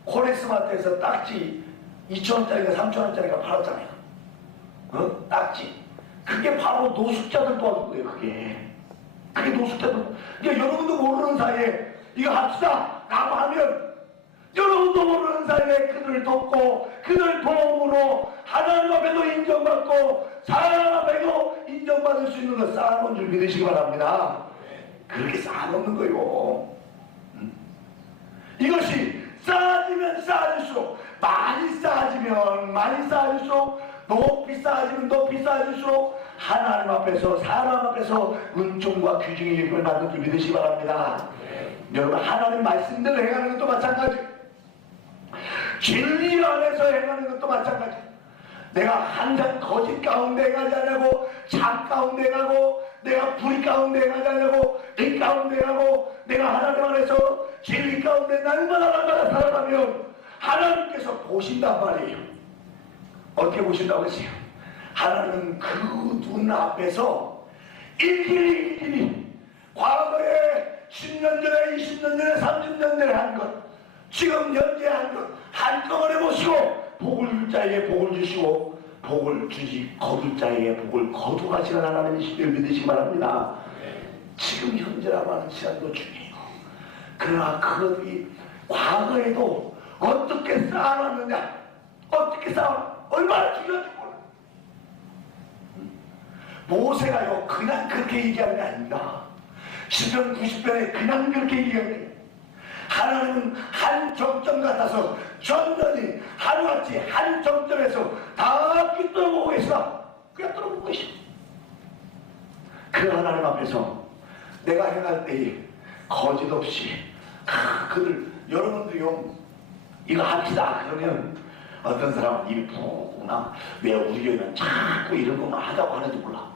코레스마트에서 딱지 2,000원짜리가 3,000원짜리가 팔았잖아요. 딱지. 그게 바로 노숙자들 도와준 거예요. 그게 노숙자들. 그러니까 여러분도 모르는 사이에 이거 합시다 라고 하면 여러분도 모르는 사이에 그들을 돕고 그들 도움으로 하나님 앞에도 인정받고 사람 앞에도 인정받을 수 있는 걸 쌓아놓은 줄 믿으시기 바랍니다. 그렇게 쌓아놓는 거예요. 이것이 쌓아지면 쌓아질수록 많이 쌓아지면 많이 쌓아질수록 높이 쌓아지면 높이 쌓아질수록 하나님 앞에서 사람 앞에서 은총과 귀중의 일을 받는 줄 믿으시기 바랍니다. 여러분 하나님 말씀대로 행하는 것도 마찬가지, 진리 안에서 행하는 것도 마찬가지. 내가 항상 거짓 가운데 행하지 않냐고, 참 가운데 행하고, 내가 불의 가운데 행하지 않냐고, 이 가운데 행하고, 내가 하나님 안에서 진리 가운데 날마다 살아가면 하나님께서 보신단 말이에요. 어떻게 보신다고 했어요? 하나님은 그 눈 앞에서 일일이 과거에 10년 전에 20년 전에 30년 전에 한 것, 지금 현재 한 것 한꺼번에 보시고 복을 줄 자에게 복을 주시고 복을 주시 거둘 자에게 복을 거두가시는 하나님이시길 믿으시기 바랍니다. 지금 현재라고 하는 시간도 중요해요. 그러나 그것이 과거에도 어떻게 쌓아놨느냐, 어떻게 얼마나 중요한지 몰라. 모세가요 그냥 그렇게 얘기하는 게 아닙니다. 시편 90편에 그냥 그렇게 얘기하는 거예요. 하나님은 한 정점 같아서 전면이 하루같이 한 정점에서 다 꿰뚫어보고 계시다. 꿰뚫어보고 계시다. 그 하나님 앞에서 내가 행할 때에 거짓 없이 그들 여러분들이요 이거 합시다 그러면 어떤 사람은 입이 푹 나. 왜 우리 교회는 자꾸 이런 것만 하자고 하는지 몰라.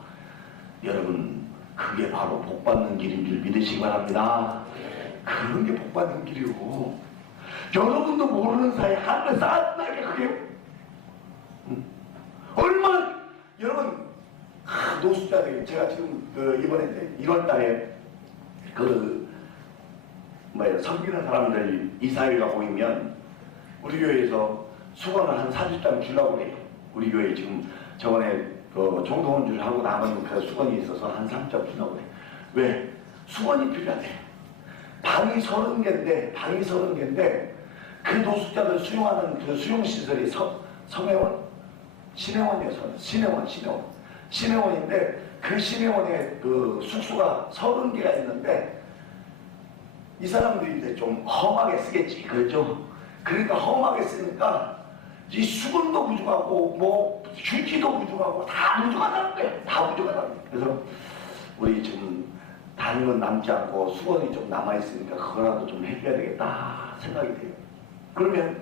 여러분 그게 바로 복받는 길인 줄 믿으시기 바랍니다. 그런 게 복받는 길이고 여러분도 모르는 사이에 하늘에 쌓았다는 게 그게 얼마나 여러분 노숙자들이 제가 지금 이번에 1월달에 섬기는 사람들 이사회가 모이면 우리 교회에서 수건을 한 40장 주려고 해요. 우리 교회 지금 저번에 종동원 줄 하고 남은 그 수건이 있어서 한 3장 주려고 해요. 왜? 수건이 필요하대. 방이 30개인데 그 노숙자들 수용하는 그 수용시설이 성혜원? 신혜원인데 그 신혜원에 그 숙소가 30개가 있는데 이 사람들이 이제 좀 험하게 쓰겠지. 그렇죠? 그러니까 험하게 쓰니까 이 수건도 부족하고 뭐 휴지도 부족하고 다 부족하다는 거예요. 다 부족하다는 거예요. 그래서 우리 지금 다른 건 남지 않고 수건이 좀 남아있으니까 그거라도 좀 해줘야 되겠다 생각이 돼요. 그러면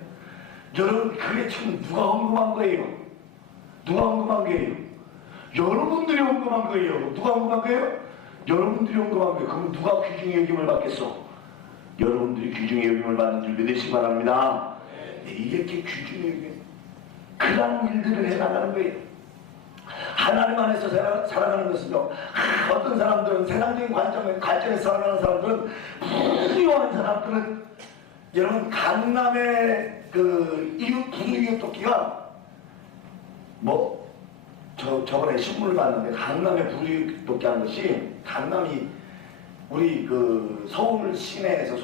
여러분 그게 지금 누가 헌금한 거예요? 누가 헌금한 거예요? 여러분들이 헌금한 거예요. 누가 헌금한 거예요? 여러분들이 헌금한 거예요. 그럼 누가 귀중의 여김을 받겠어? 여러분들이 귀중의 여김을 받는 줄 믿으시기 바랍니다. 이렇게 귀중의 여김 그런 일들을 해나가는 거예요. 하나님 안에서 살아가는 것은요, 어떤 사람들은 세상적인 관점에서 살아가는 사람들은 부유한 사람들은 여러분 강남의 그 부유이웃 돕기가 저번에 신문을 봤는데 강남의 부유이웃 돕기 하는 것이 강남이 우리 그 서울 시내에서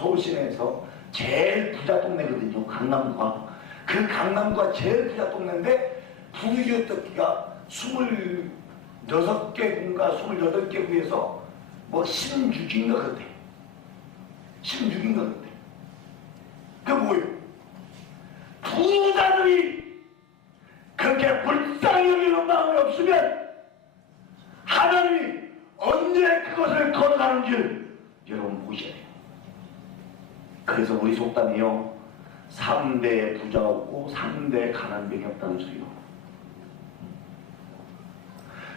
제일 부자 동네거든요. 강남구가. 그 강남구가 제일 부자 동네인데 부유이웃 돕기가 26개 군가 28개 구에서 16인 것 같아. 16인 것 같아. 그게 뭐예요? 부자들이 그렇게 불쌍히 여기는 마음이 없으면 하나님이 언제 그것을 걸어가는 줄 여러분 보셔야 돼요. 그래서 우리 속담이요 3대 부자 없고 3대 가난병이 없다는 소리요.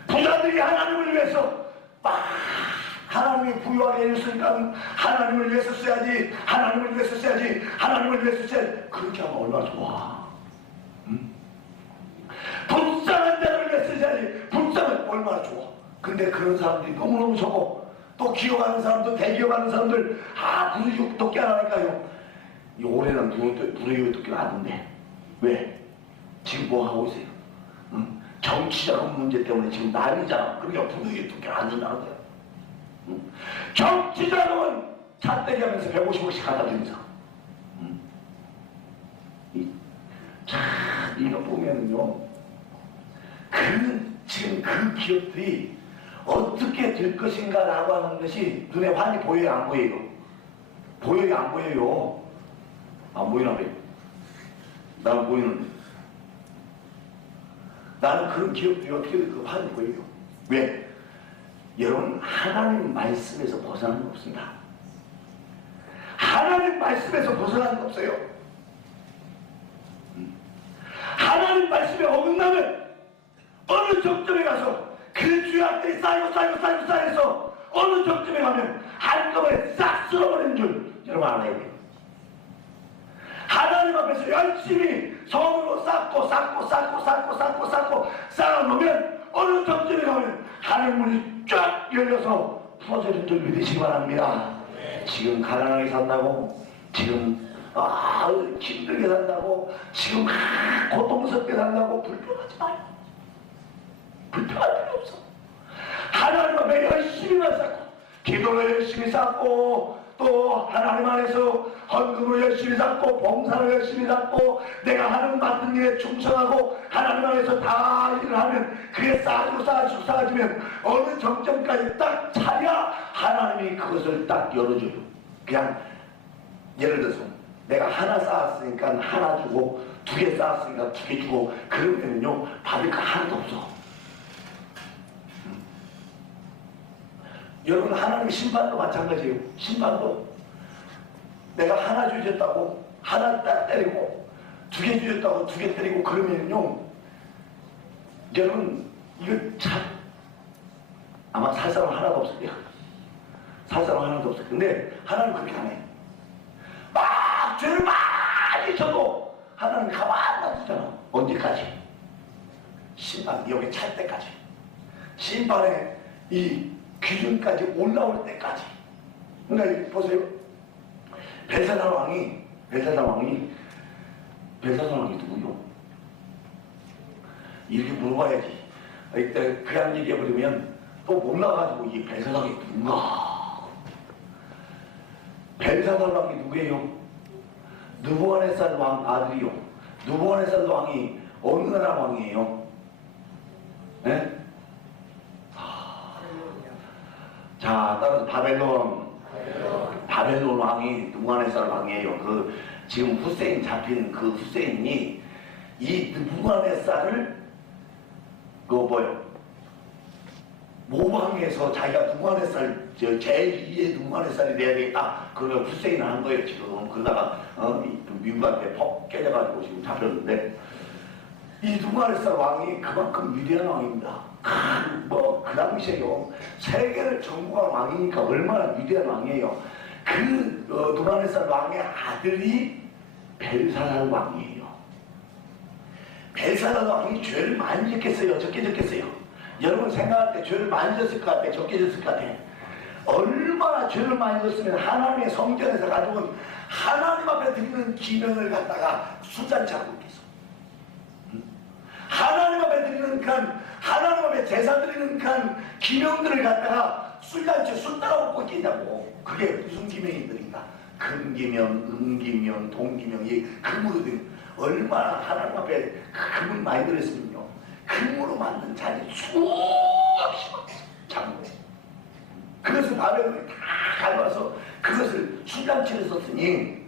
부자들이 하나님을 위해서 하나님이 부유하게 해줬으니까 하나님을 위해서 써야지, 하나님을 위해서 써야지, 하나님을 위해서 써야지. 그렇게 하면 얼마나 좋아. 불쌍한 자를 위해서 써야지. 불쌍한 얼마나 좋아. 근데 그런 사람들이 너무너무 적어. 또 기업하는 사람들, 대기업하는 사람들 부유육 돕기 안 하니까요. 이 올해는 불의 두께 났는데 왜? 지금 뭐 하고 있어요? 응? 정치적 문제 때문에 지금 난리잖아. 그러니까 불의 두께가 안 된다는 거야. 응? 정치자금은 잣대기 하면서 150억씩 갖다 주면서 참 이거 보면요 지금 그 기업들이 어떻게 될 것인가 라고 하는 것이 눈에 환히 보여요 안 보여요? 보여요 안 보여요? 안 보이나 봐요. 나는 보이는데 나는 그런 기업들이 어떻게 그 환히 보여요. 왜? 여러분 하나님 말씀에서 벗어나는 거 없습니다. 하나님 말씀에서 벗어나는 거 없어요. 하나님 말씀에 어긋나면 어느 정점에 가서 그 죄악들이 쌓여서 어느 정점에 가면 한꺼번에 싹 쓸어버리는 줄 여러분 알아야 돼요. 하나님 앞에서 열심히 성으로 쌓고 쌓아놓으면 어느 정점에 가면 하늘 문이 쫙 열려서 풀어지는 줄 믿으시기 바랍니다. 지금 가난하게 산다고 지금 힘들게 산다고 지금 고통스럽게 산다고 불평하지 마요. 불평할 필요 없어. 하나님 앞에 열심히만 쌓고 기도를 열심히 쌓고 또 하나님 안에서 헌금을 열심히 쌓고 봉사를 열심히 쌓고 내가 하는 맡은 일에 충성하고 하나님 안에서 다 일을 하면 그게 쌓아지면 어느 정점까지 딱 차야 하나님이 그것을 딱 열어줘요. 그냥 예를 들어서 내가 하나 쌓았으니까 하나 주고 2개 쌓았으니까 2개 주고 그러면요 받을 거 하나도 없어. 여러분 하나님 심판도 마찬가지예요. 심판도 내가 하나 주셨다고 하나 딱 때리고 2개 주셨다고 2개 때리고 그러면요 여러분 이거 참 아마 살 사람 하나도 없을 거야. 살 사람 하나도 없을 거야. 근데 하나님 그렇게 안 해. 막 죄를 많이 져도 하나님 가만히 놔두잖아. 언제까지? 심판 여기 찰 때까지. 심판의 이 기준까지 올라올 때까지. 그러니까 보세요. 벨사살 왕이 누구요? 이렇게 물어봐야지. 이때 그냥 얘기해버리면 또 몰라가지고 이 벨사살이 누군가. 벨사살 왕이 누구예요? 느부갓네살 왕 아들이요. 느부갓네살 왕이 어느 나라 왕이에요? 네? 자, 따라서 바벨론 왕이 느부갓네살 왕이에요. 그 지금 후세인 잡힌 그 후세인이 이 느부갓네살을 모방해서 자기가 느부갓네살 제2의 느부갓네살이 돼야 되겠다. 그걸 후세인을 한 거예요. 지금 그러다가 미국한테 퍽 깨져가지고 지금 잡혔는데 이 느부갓네살 왕이 그만큼 위대한 왕입니다. 그 당시에요 세계를 정복한 왕이니까 얼마나 위대한 왕이에요. 그 느부갓네살 왕의 아들이 벨사살 왕이에요. 벨사살 왕이 죄를 많이 졌겠어요? 적게 졌겠어요? 여러분 생각할 때 죄를 많이 졌을 것 같아? 적게 졌을 것 같아? 얼마나 죄를 많이 졌으면 하나님의 성전에서 가져온 하나님 앞에 드리는 기명을 갖다가 술잔치하고 있겠어. 하나님 앞에 드리는 하나님 앞에 제사 드리는 기명들을 갖다가 술잔치 술 따라 먹고 있겠냐고. 그게 무슨 기명이들인가? 금기명, 은기명, 동기명, 이 금으로 된 얼마나 하나님 앞에 금을 많이 들었으면요 금으로 만든 자리 수없이 장고 그것을 바벨론에 다 가져와서 그것을 술잔치를 썼으니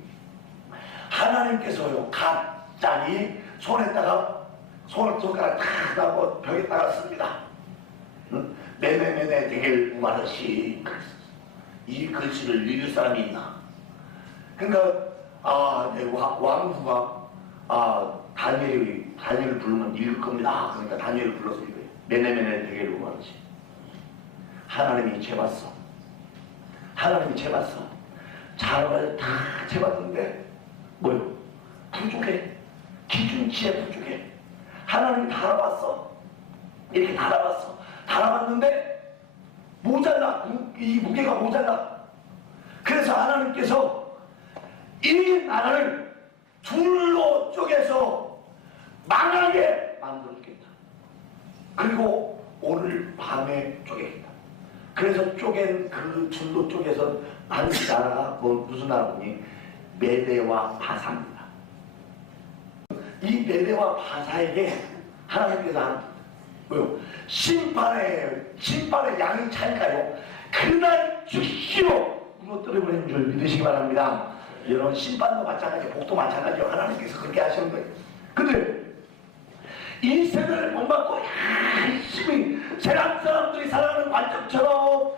하나님께서요 갑자기 손가락 탁 하고 벽에다가 씁니다. 네네네네 되길 말하시. 이 글씨를 읽을 사람이 있나? 그러니까 왕후가 다니엘을 부르면 읽을 겁니다. 그러니까 다니엘을 불러서 읽어요. 네네네네 되길 말하시. 하나님이 재봤어. 자를 다 재봤는데 뭐요? 부족해. 기준치에 부족해. 하나님이 달아봤어. 이렇게 달아봤어. 달아봤는데 모자라. 이 무게가 모자라. 그래서 하나님께서 이 나라를 둘로 쪼개서 망하게 만들어 주겠다. 그리고 오늘 밤에 쪼개겠다. 그래서 쪼갠 그 둘로 쪼개서 한 나라가 무슨 나라니? 메대와 바사입니다. 이 메대와 바사에게 하나님께서 한 뭐요? 심판의 양이 차니까요. 그날 즉시로 무너뜨려버리는 줄 믿으시기 바랍니다. 여러분, 심판도 마찬가지, 복도 마찬가지요. 하나님께서 그렇게 하시는 거예요. 근데 이 세대를 본받고 열심히 세상 사람들이 살아가는 관점처럼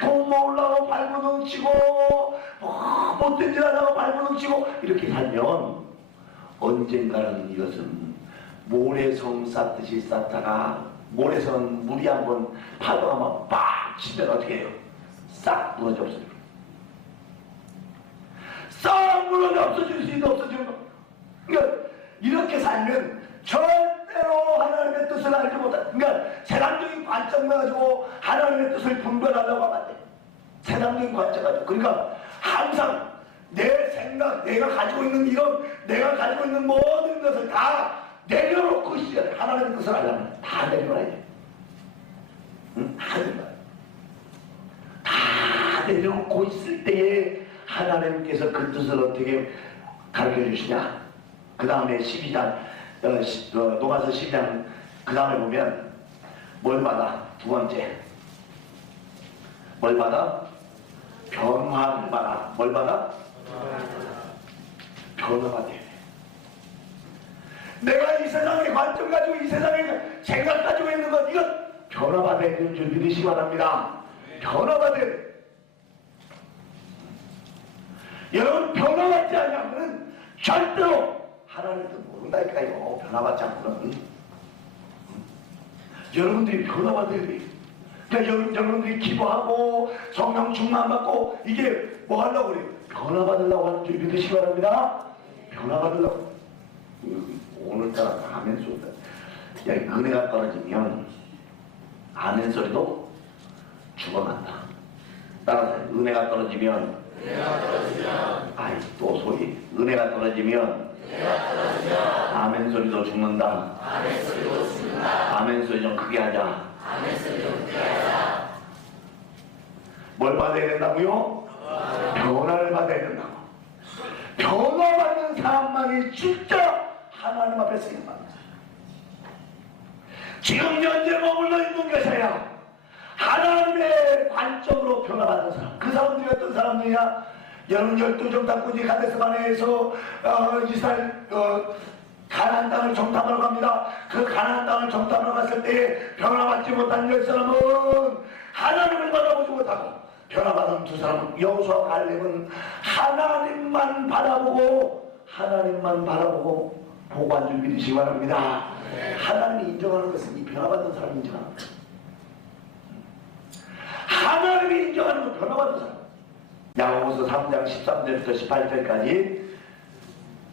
돈 모으려고 발버둥 치고 못된 짓 하려고 발버둥 치고 이렇게 살면 언젠가는 이것은 모래성 쌓듯이 쌓다가 모래성 물이 한번 파도가 막 빡 치면 어떻게 해요? 싹 무너져 없어져요. 싹 무너져 없어질 수 있는 없어지는 거. 그러니까 이렇게 살면 절대로 하나님의 뜻을 알지 못한다. 그러니까 세상적인 관점 가지고 하나님의 뜻을 분별하려고 하면 안 돼. 세상적인 관점 가지고. 그러니까 항상 내 생각, 내가 가지고 있는 이런, 내가 가지고 있는 모든 것을 다 내려놓고 있어야 돼. 하나님의 뜻을 알려면 다 내려놔야 돼. 응? 다 내려놔야 돼. 다 내려놓고 있을 때에 하나님께서 그 뜻을 어떻게 가르쳐 주시냐. 그 다음에 12장, 노가서 12장 그 다음에 보면 뭘 받아? 두 번째 뭘 받아? 변화를 받아. 뭘 받아? 변화가 돼. 내가 이 세상의 관점 가지고 이 세상의 생각 가지고 있는 것, 이건 변화받아야 되는 줄 믿으시기 바랍니다. 변화받아야 돼. 여러분, 변화받지 않으면 절대로 하나님도 모른다니까요. 변화받지 않고는. 여러분들이 변화받아야 돼요. 그러니까 여러분들이 기도하고 성령 충만받고 이게 뭐 하려고 그래요? 변화받으려고 하는 줄 믿으시기 바랍니다. 변화받으려고. 오늘따라 아멘 소리다. 야, 은혜가 떨어지면 아멘 소리도 죽어간다. 따라서 은혜가 떨어지면 아이 또 소리. 은혜가 떨어지면 아멘 소리도 죽는다. 아멘 소리 좀 크게 하자. 뭘 받아야 된다고요? 변화를 받아야 된다고. 변화받는 사람만이 진짜 하나님 앞에 쓰임 받는다. 지금 현재 머물러 있는 것이야 하나님의 관점으로 변화받는 사람. 그 사람들이 어떤 사람들이냐? 여러분 12종 닭구지 가데스바네에서 이스라엘 가나안 땅을 정탐하러 갑니다. 그 가나안 땅을 정탐하러 갔을 때 변화받지 못한 10사람은 하나님을 바라보지 못하고, 변화받은 두 사람은 여호수아와 갈렙은 하나님만 바라보고 보고한 줄 믿으시기 바랍니다. 하나님이 인정하는 것은 이 변화받은 사람이 인정하는 거예요. 하나님이 인정하는 건 변화받은 사람. 야고보서 3장 13절부터 18절까지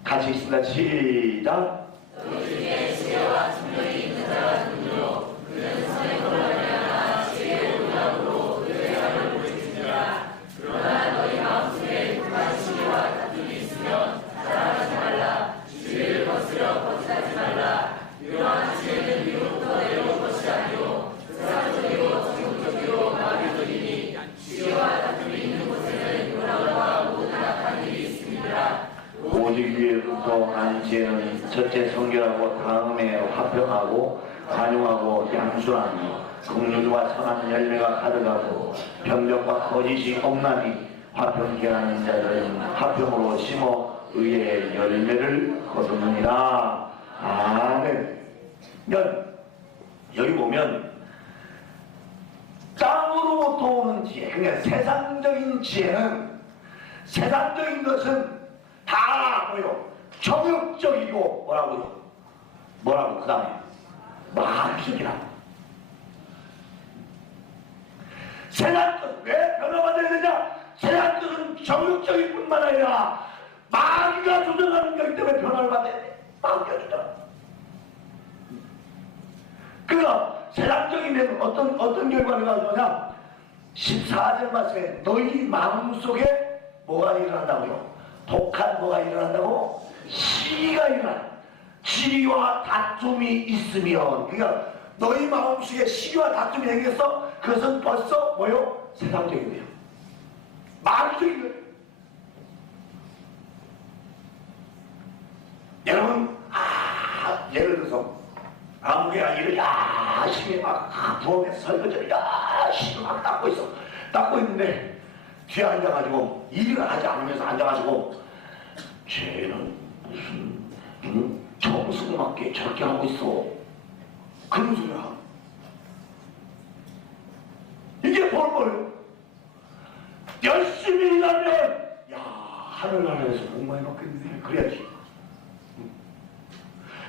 같이 있습니다. 시작. 너희 중에 지혜와 분별이 있는 자가 누구요? 그는 선행으로 말미암아 지혜의 오답으로 그의 삶을 보여주니라. 그러나 너희 마음속에 불만 시기와 다툼이 있으면 자랑하지 말라. 지혜를 거스려 거짓하지 말라. 이러한 지혜는 위로부터 내려온 것이 아니요 세상적이고 정욕적이고 마귀적이니 시기와 다툼이 있는 곳에는 요란과 모든 악한 일이 있습니다. 오직 위에부터 난 지혜는 첫째 성결하고 다음에 화평하고 관용하고 양순하니 긍휼과 선한 열매가 가득하고 변명과 거짓이 없나니 화평케 하는 자들은 화평으로 심어 의의 열매를 거두느니라. 아멘. 여기 보면 땅으로부터 오는 지혜, 그러니까 세상적인 지혜는, 세상적인 것은 다 뭐요? 정욕적이고 뭐라고 그 다음에 마귀적이라고. 세상 것 왜 변화받아야 되냐? 세상 것은 정욕적일 뿐만 아니라 마귀가 조정하는 거기 때문에 변화를 받아야 돼. 마귀가 조정. 그러니까 세상적이면 어떤 결과를 가져오냐? 14절 말씀에 너희 마음속에 뭐가 일어난다고요? 독한 뭐가 일어난다고? 시기가 일어나. 시기와 다툼이 있으면, 그러니까 너희 마음속에 시기와 다툼이 생겼어? 그것은 벌써 뭐요? 세상적인 거예요. 마음적인 거예요. 여러분, 예를 들어서 아무개가 일을 열심히 막 부엌에서 설거지를 열심히 막 닦고 있어. 닦고 있는데 뒤에 앉아가지고 일을 하지 않으면서 앉아가지고 쟤는 무슨 정승맞게 저렇게 하고 있어. 그런 소리야. 이게 뭘까요? 열심히 일하면 야, 하늘나라에서 복 많이 받겠네. 그래야지.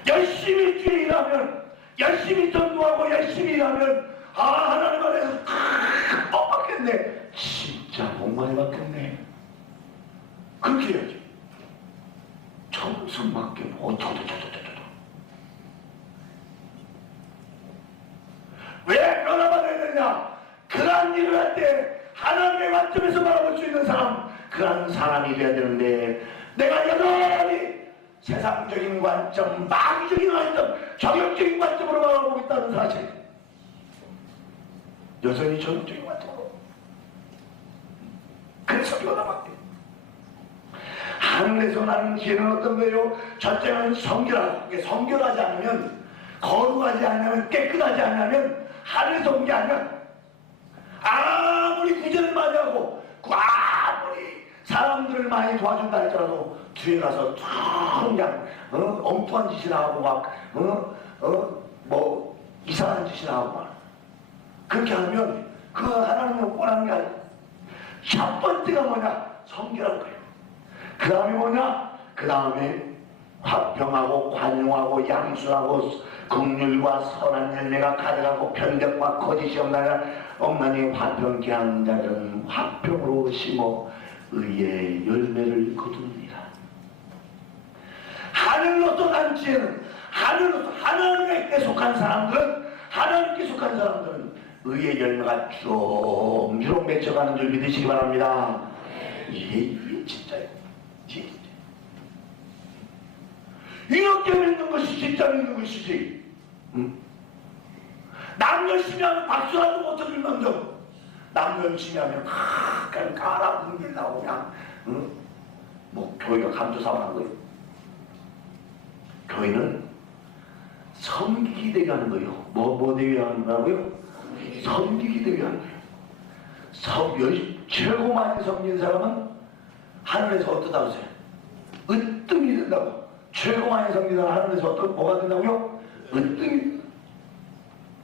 열심히 뒤에 일하면, 열심히 전도하고 열심히 일하면 하나님 안에서 복 받겠네. 진짜 복 많이 받겠네. 그렇게 해야지. 청순맞게 뭐 왜 변화받아야 되냐? 그러한 일을 할 때 하나님의 관점에서 바라볼 수 있는 사람, 그런 사람이 되어야 되는데 내가 여전히 세상적인 관점, 마귀적인 관점, 정욕적인 관점으로 바라보고 있다는 사실, 여전히 정욕적인 관점으로. 그래서 변화받게. 하늘에서 나는 기회는 어떤 거예요? 첫째는 성결하고, 성결하지 않으면, 거룩하지 않으면, 깨끗하지 않으면 하늘에서 온 게 아니야. 아무리 구제를 많이 하고 아무리 사람들을 많이 도와준다 할지라도 뒤에 가서 그냥 엉뚱한 짓이나 하고 막 뭐 이상한 짓이나 하고 막 그렇게 하면 그거 하나님은 원하는 게 아니야. 첫 번째가 뭐냐? 성결한 거예요. 그 다음에 뭐냐? 그 다음에 화평하고 관용하고 양수하고 긍휼과 선한 열매가 가득하고 편견과 거짓이 없나니 화평케 하는 자들은 화평으로 심어 의의 열매를 거두느니라. 하늘로서 난 지혜는, 하늘로서 하나님께 속한 사람들은, 하나님께 속한 사람들은 의의 열매가 주렁주렁 맺혀가는 줄 믿으시기 바랍니다. 이게 진짜예요. 이렇게 믿는 것이 진짜 믿는 것이지. 남 열심히 하면 박수라도 못 쳐줄 남정. 남 열심히 하면 그냥 깔아뭉개려고 그냥 뭐 교회가 감조사하는 거예요. 교회는 섬기기 대회 하는 거예요. 뭐 대회 하는 거라고요? 섬기기 대회 하는 거예요. 최고 많이 섬긴 사람은 하늘에서 어떠다고 하세요? 으뜸이 된다고. 최고 많이 섬긴 사람 하늘에서 뭐가 된다고요? 으뜸이.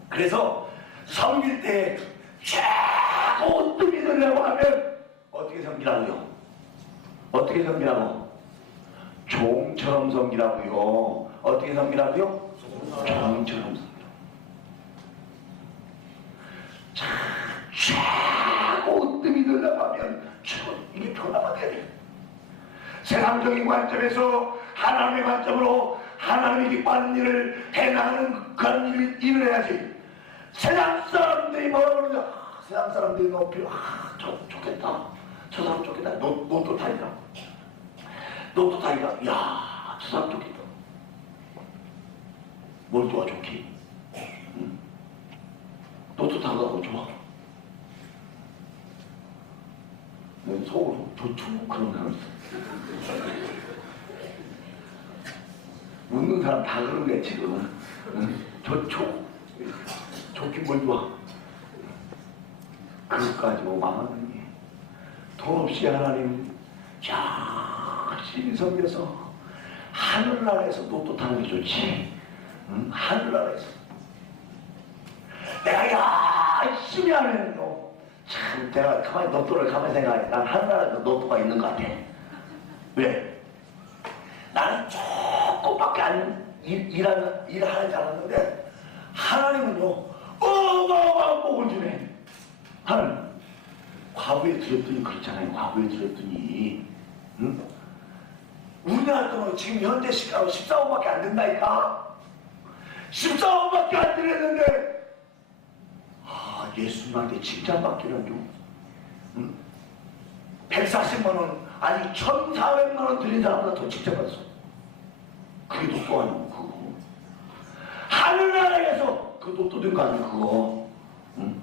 그래서 섬길 때 최고 으뜸이 되려고 하면 어떻게 섬기라고요? 어떻게 섬기라고? 종처럼 섬기라고요. 어떻게 섬기라고요? 종처럼 섬기라고. 최고 으뜸이 되려고 하면 이게 변화가 돼야 돼. 세상적인 관점에서 하나님의 관점으로 하나님이 기뻐하는 일을 해나가는 그런 일을 해야지. 세상 사람들이 뭐라고 그러냐? 세상 사람들이 높이 좋겠다. 저 사람 좋겠다. 노트 타니까. 노트 타니까. 야, 저 사람 좋겠다. 뭘 좋아 좋기? 노트 타고 좋아. 속으로 좋죠. 그런 사람 있어. 웃는 사람 다 그런 거야 지금. 좋죠. 좋긴 뭘 좋아. 그것까지 망하는 게 돈 없이 하나님 열심히 섬겨서 하늘나라에서 노트 타는 게 좋지. 하늘나라에서 내가 열심히 하면 참 내가 가만히 노트를 가만히 생각해. 난 하늘나라에서 노트가 있는 것 같아. 왜? 나는 조금밖에 일하지 않았는데 하나님은요 어마어마한 복을 주네. 하나님 과거에 드렸더니 그렇잖아요. 과거에 드렸더니 우리나라 돈으로 지금 현재 시가로 14억밖에 안 된다니까. 14억밖에 안 드렸는데 예수님한테 칭찬받기는 좀 140만 원 아니 1,400만 원 들린 사람보다 더 칭찬받았어. 그게 로또 아니고 그거. 하늘나라에서 그 로또 된 거 아니고 그거. 응?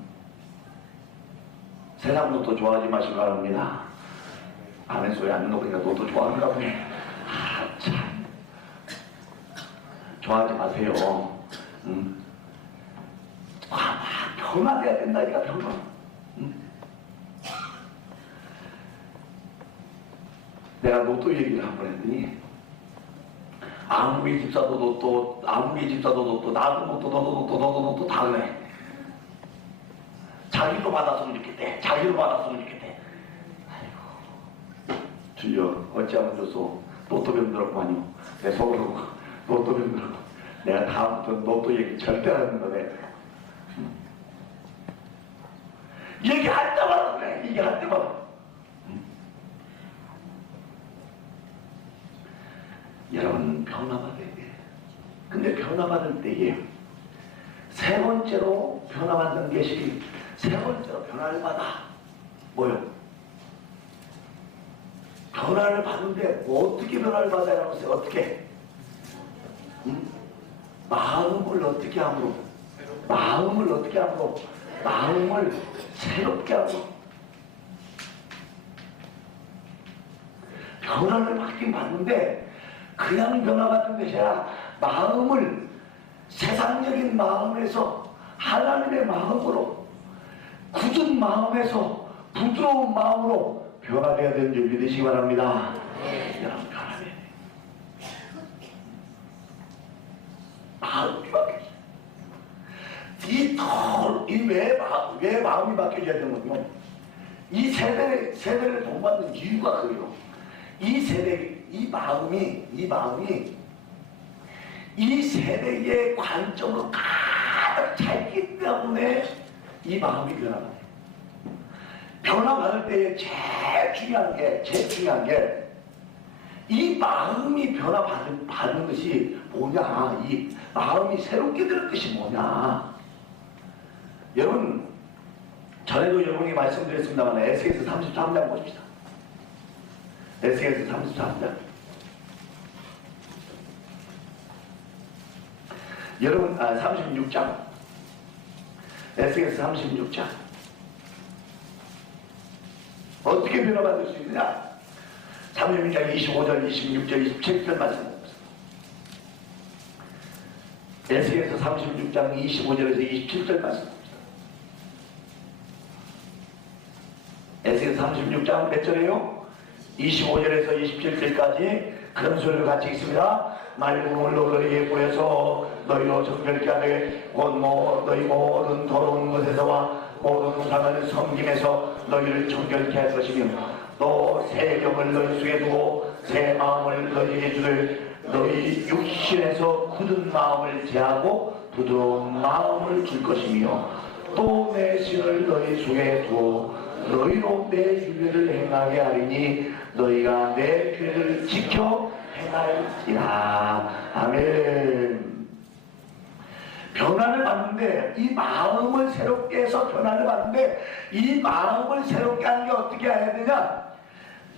세상 로또 좋아하지 마시기 바랍니다. 아멘 소리 안 넣으니까 로또 좋아하는가 보네. 아 참. 좋아하지 마세요. 응? 변화돼야 된다니까 변화. 응? 내가 로또 얘기를 한 번 했더니 아무리 집사도 로또, 아무리 집사도 로또, 나도 로또, 너도 로또, 너도 로또 다 그래. 자기도 받았으면 좋겠대. 자기도 받았으면 좋겠대. 아이고 주여 어찌하면 좋소. 로또 병들었구만요. 내 속으로 로또 병들었고 내가 다음부터 로또 얘기 절대 안 하는 거네. 얘기할 때마다 그래. 얘기할 때마다. 여러분 변화받아야 돼. 근데 변화받을 때에 세 번째로 변화받는 것이 세 번째로 변화를 받아. 뭐요? 변화를 받는데 뭐 어떻게 변화를 받아라고 했어요? 어떻게? 응? 마음을 어떻게 함으로? 마음을 어떻게 함으로? 마음을 새롭게 하고 변화를 받긴 받는데 그냥 변화받는 것이 아니라 마음을 세상적인 마음에서 하나님의 마음으로 굳은 마음에서 부드러운 마음으로 변화되어야 되는 준비 되시기 바랍니다. 여러분 변화돼야 돼요. 마음이 바뀌어요. 왜 마음이 바뀌어야 되는군요. 이 세대를 동받는 이유가 그래요. 이 세대, 이 마음이 이 세대의 관점으로 가득 찼기 때문에 이 마음이 변화가 돼요. 변화받을 때에 제일 중요한 게 이 마음이 변화받는 것이 뭐냐, 이 마음이 새롭게 되는 것이 뭐냐. 여러분, 전에도 여러분이 말씀드렸습니다만 에스겔서 33장 보십시다. 에스겔서 33장. 여러분, 36장. 에스겔서 36장. 어떻게 변화받을 수 있느냐? 36장 25절, 26절, 27절 말씀입니다. 에스겔서 36장 25절에서 27절 말씀입니다. 에스겔서 36장 몇 절이에요? 25절에서 27절까지 그런 소리를 같이 읽습니다. 맑은 물로 너희에게 뿌려서 너희로 정결케 하되 곧 너희 모든 더러운 것에서와 모든 우상을 섬김에서 너희를 정결케 할 것이며 또 새 영을 너희 속에 두고 새 마음을 너희에게 주되 너희 육신에서 굳은 마음을 제하고 부드러운 마음을 줄 것이며 또 내 신을 너희 속에 두어 너희로 내 윤례를 행하게 하리니 너희가 내 규례를 지켜 행할지라. 아멘. 변화를 받는데 이 마음을 새롭게 해서 변화를 받는데 이 마음을 새롭게 하는 게 어떻게 해야 되냐?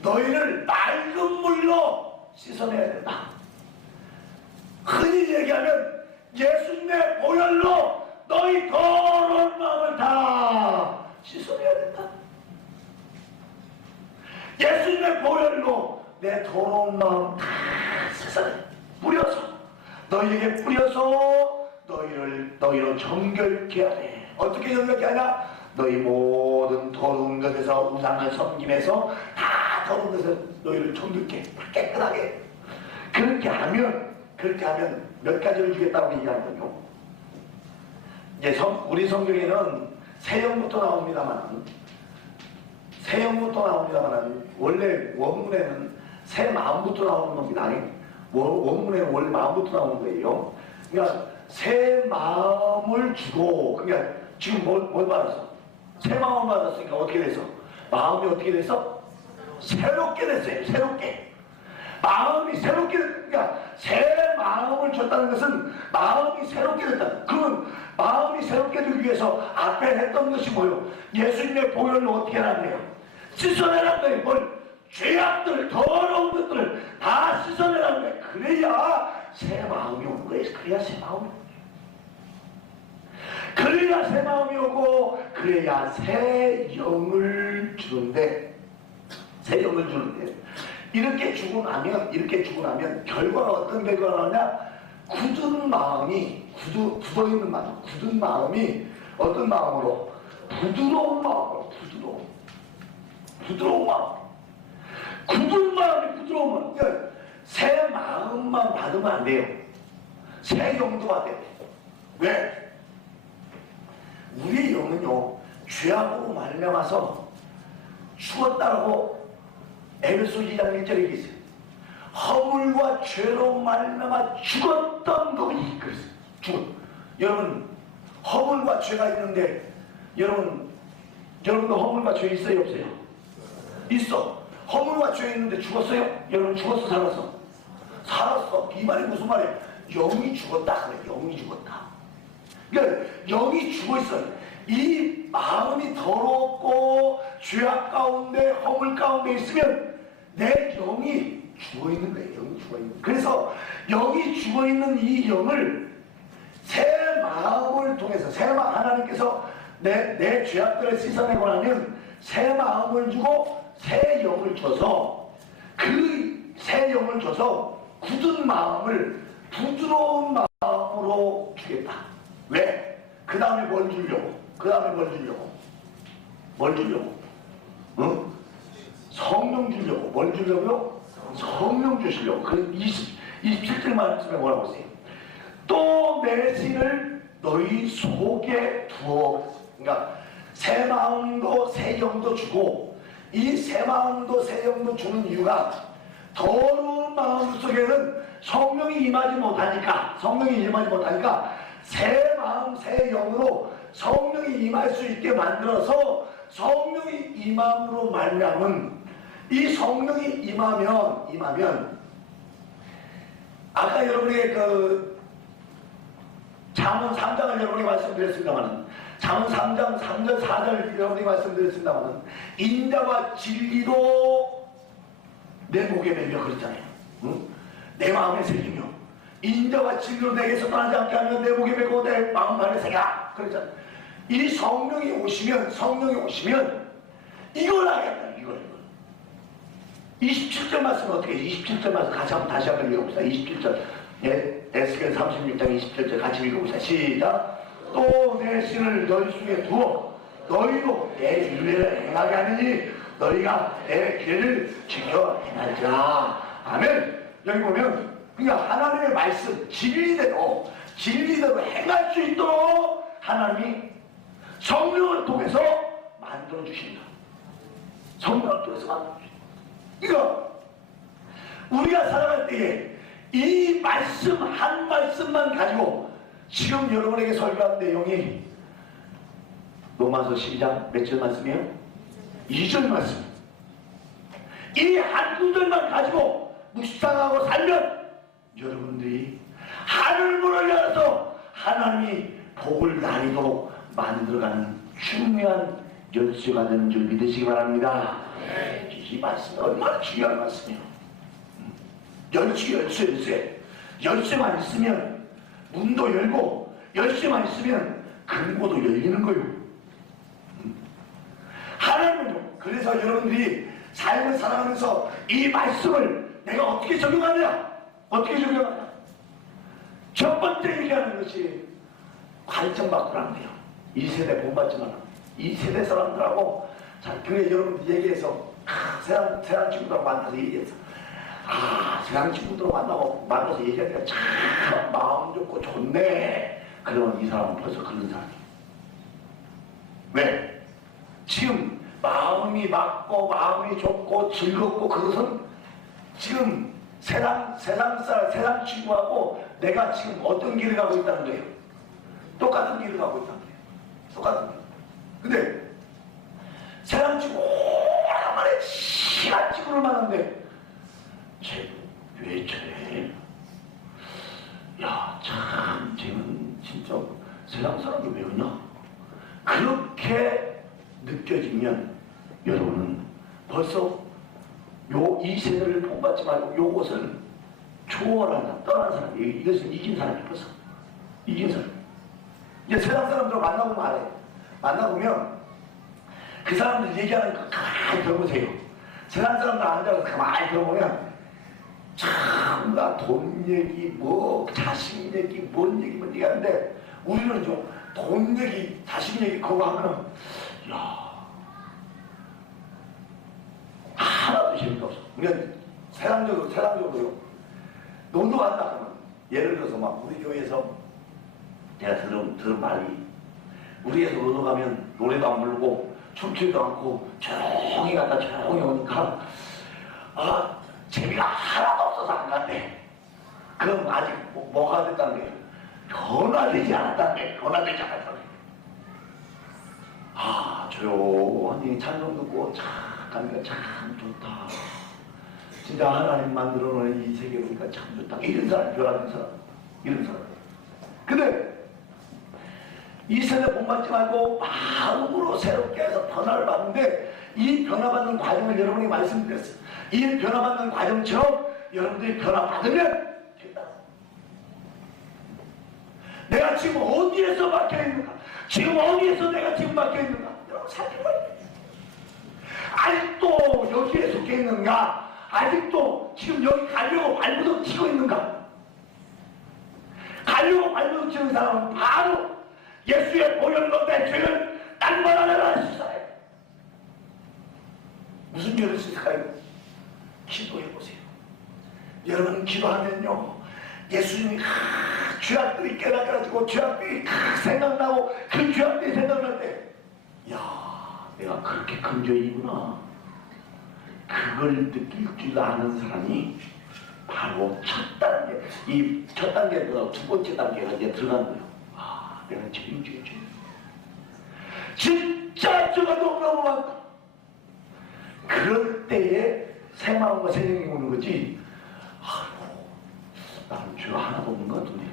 너희를 맑은 물로 씻어내야 된다. 흔히 얘기하면 예수님의 보혈로 너희 더러운 마음을 다 씻어내야 된다. 예수님의 보혈로 내 더러운 마음 다 씻어내 뿌려서 너희에게 뿌려서 너희로 정결케 하래. 어떻게 정결케 하냐? 너희 모든 더러운 것에서 우상을 섬김에서 다 더러운 것에서 너희를 정결케 깨끗하게. 그렇게 하면 몇 가지를 주겠다고 얘기하거든요. 이제 우리 성경에는 새 영부터 나옵니다만 원래 원문에는 새 마음부터 나오는 겁니다. 원문에는 원래 마음부터 나오는 거예요. 그러니까 새 마음을 주고, 그러니까 지금 뭘 받았어? 새 마음을 받았으니까 어떻게 됐어? 마음이 어떻게 됐어? 새롭게 됐어요. 새롭게. 마음이 새롭게 그러니까 새 마음을 줬다는 것은 마음이 새롭게 됐다. 그건 마음이 새롭게 되기 위해서 앞에 했던 것이 뭐예요? 예수님의 보혈로 어떻게 하는 거예요? 씻어내란 거예요. 뭘? 죄악들, 더러운 것들을 다 씻어내라는 거야. 그래야 새 마음이 오는 거예요. 그래야 새 마음이 오는 거예요. 그래야 새 마음이 오고, 그래야 새 영을 주는데, 새 영을 주는데, 이렇게 주고 나면 결과가 어떤 결과가 나냐? 굳은 마음이, 굳어있는 마음, 굳은 마음이 어떤 마음으로? 부드러운 마음으로, 부드러운 마음. 굳은 마음이 부드러운 마음. 새 마음만 받으면 안 돼요. 새 영도 안 돼요. 왜? 우리의 영은요, 죄악으로 말미암아서 죽었다고 에베소 2장 1절에 있어요. 허물과 죄로 말미암아 죽었던 것이 그랬어요. 여러분, 허물과 죄가 있는데, 여러분도 허물과 죄 있어요, 없어요? 있어. 허물과 죄 있는데 죽었어요? 여러분 죽었어, 살았어? 살았어. 이 말이 무슨 말이에요? 영이 죽었다 그래. 영이 죽었다. 그러니까 영이 죽어있어요. 이 마음이 더럽고 죄악 가운데, 허물 가운데 있으면 내 영이 죽어있는 거예요. 영이 죽어있는. 그래서 영이 죽어있는 이 영을 새 마음을 통해서, 하나님께서 내 죄악들을 씻어내고 나면 새 마음을 주고 새 영을 줘서, 그 새 영을 줘서 굳은 마음을 부드러운 마음으로 주겠다. 왜? 그 다음에 뭘 주려고? 뭘 주려고? 응? 성령 주려고. 뭘 주려고요? 성령 주시려고. 그 27절 말씀에 뭐라고 했어요? 또 내 신을 너희 속에 두어. 그러니까 새 마음도 새 영도 주고, 이 새 마음도 새 영도 주는 이유가 더러운 마음 속에는 성령이 임하지 못하니까, 새 마음 새 영으로 성령이 임할 수 있게 만들어서, 성령이 임함으로 말미암은, 이 성령이 임하면 아까 여러분에게 그 잠언 3장을 여러분에게 말씀드렸습니다만, 잠언 3장 3절 4절 여러분에게 말씀드렸습니다만, 인자와 진리도 내 목에 매며 그랬잖아요. 응? 내 마음에 새기며 인자와 진리로 내게서 떠나지 않게 하면 내 목에 매고 내 마음 안에 새겨 그랬잖아요. 이 성령이 오시면 이걸 하겠다. 이걸 27절 말씀 어떻게 해? 27절 말씀 같이 한번 다시 한번 읽어봅시다. 27절 에스겔 36장 27절 같이 읽어봅시다. 시작. 또 내 신을 너희 중에 두어 너희도 내 윤례를 행하게 하느니 너희가 내 길을 지켜 행할지라. 아멘. 여기 보면 그러니까 하나님의 말씀 진리대로 행할 수 있도록 하나님이 성령을 통해서 만들어주신다. 성령을 통해서 만들어주신다. 이거 우리가 살아갈 때에 이 말씀 한 말씀만 가지고, 지금 여러분에게 설교한 내용이 로마서 12장 몇 절 말씀이에요? 2절 말씀. 이 한 구절만 가지고 묵상하고 살면 여러분들이 하늘문을 열어서 하나님이 복을 나뉘도록 만들어가는 중요한 열쇠가 되는 줄 믿으시기 바랍니다. 이 말씀이 얼마나 중요한 말씀이에요. 열쇠만 있으면 문도 열고, 열쇠만 있으면 금고도 열리는 거예요. 하나님은요, 그래서 여러분들이 삶을 살아가면서 이 말씀을 내가 어떻게 적용하냐? 첫 번째 얘기하는 것이 관점 바꾸라는 거예요. 이 세대 본받지만 이 세대 사람들하고, 자, 그래 여러분들 얘기해서 세상 친구들하고 만나서 얘기해서, 세상 친구들 만나서 얘기하니까 참 마음 좋고 좋네. 그러면 이 사람은 벌써 그런 사람이에요. 왜? 지금 마음이 맞고 마음이 좋고 즐겁고, 그것은 지금 세상 친구하고 내가 지금 어떤 길을 가고 있다는 거예요. 똑같은 길을 가고 있다는 거예요. 똑같은 길. 근데 세상 친구 오랜만에 시간 친구를 만났는데, 왜 저래? 야, 참 쟤는 진짜 세상 사람이 왜 그러냐? 그렇게 느껴지면 여러분은 벌써 이 세대를 본받지 말고 요것을 초월하는 떠난 사람, 이것은 이긴 사람이 벌써 이긴 사람. 이제 세상 사람들 만나보면 알아요. 만나보면 그 사람들 얘기하는 거 가만히 들어보세요. 세상 사람들 앉아서 가만히 들어보면 참나 돈 얘기, 뭐 자식 얘기, 뭔 얘기 하는데 우리는 좀 돈 얘기, 자식 얘기 그거 하면 야 하나도 재미가 없어. 그러니까 세상적으로 놀러 간다 그러면 예를 들어서 막 우리 교회에서 제가 들은 말이 우리에서 놀러 가면 노래도 안 부르고 춤추지도 않고 조용히 갔다 조용히 오니까 재미가 하나도 없어서 안 간대. 그럼 아직 뭐가 됐다는 거예요? 변화되지 않았다는 거예요. 변화되지 않았다는 거예요. 조용히 찬송 듣고 참 가니까 참 좋다. 진짜 하나님 만들어 놓은 이 세계 보니까 참 좋다. 이런 사람, 변화된 사람, 이런 사람. 근데 이 세대 본받지 말고 마음으로 새롭게 해서 변화를 받는데 이 변화받는 과정을 여러분이 말씀드렸어요. 이 변화받는 과정처럼 여러분들이 변화받으면 된다. 내가 지금 어디에서 막혀있는가? 지금 어디에서 내가 지금 막혀있는가? 여러분 살펴봐야 돼. 아직도 여기에 속해 있는가? 아직도 지금 여기 가려고 발버둥 치고 있는가? 가려고 발버둥 치는 사람은 바로 예수의 보혈로 내 죄를 땅바닥에다 씻어요. 무슨 죄를 씻을까요? 기도해보세요. 여러분 기도하면요 예수님이 죄악들이 깨달아가지고 죄악들이 생각나고 그 죄악들이 생각날 때 야 내가 그렇게 큰 죄이구나 그걸 느낄 줄 아는 사람이 바로 첫 단계 이 첫 단계보다 두 번째 단계가 이제 들어가는 거예요. 내가 죄 진짜 죄가 너무너무 많다. 그럴 때에 새 마음과 새 영이 오는 거지. 나는 죄가 하나도 없는 것 같은데.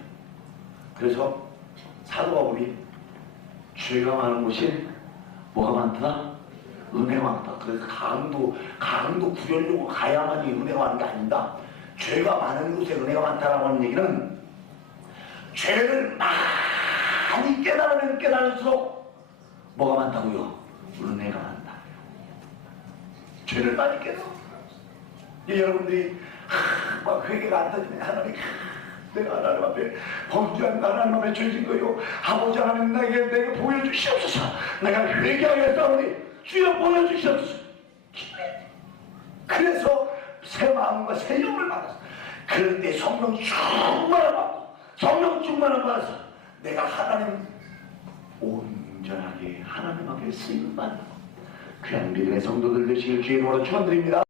그래서 사도 바울이 죄가 많은 곳이 뭐가 많다? 은혜가 많다. 그래서 강도 구하려고 가야만이 은혜가 많은 게 아닙니다. 죄가 많은 곳에 은혜가 많다라고 하는 얘기는 죄를 많이 깨달으면 깨달을수록 뭐가 많다고요? 은혜가 많다. 죄를 많이 깨달아. 여러분들이 막 회개가 안 터지면 하나님 내가 하나님 앞에 범죄한 하나님 앞에 죄진 거요. 아버지 하나님 내게 보여주시옵소서. 내가 회개하겠사오니 주여 보여주시옵소서. 그래서 새 마음과 새 영을 받았어. 그럴 때 성령 충만을 받고 성령 충만을 받아서 내가 하나님 온전하게 하나님 앞에 쓰임을 받는 귀한 믿음의 성도들 되시길 주의 이름으로 축원드립니다.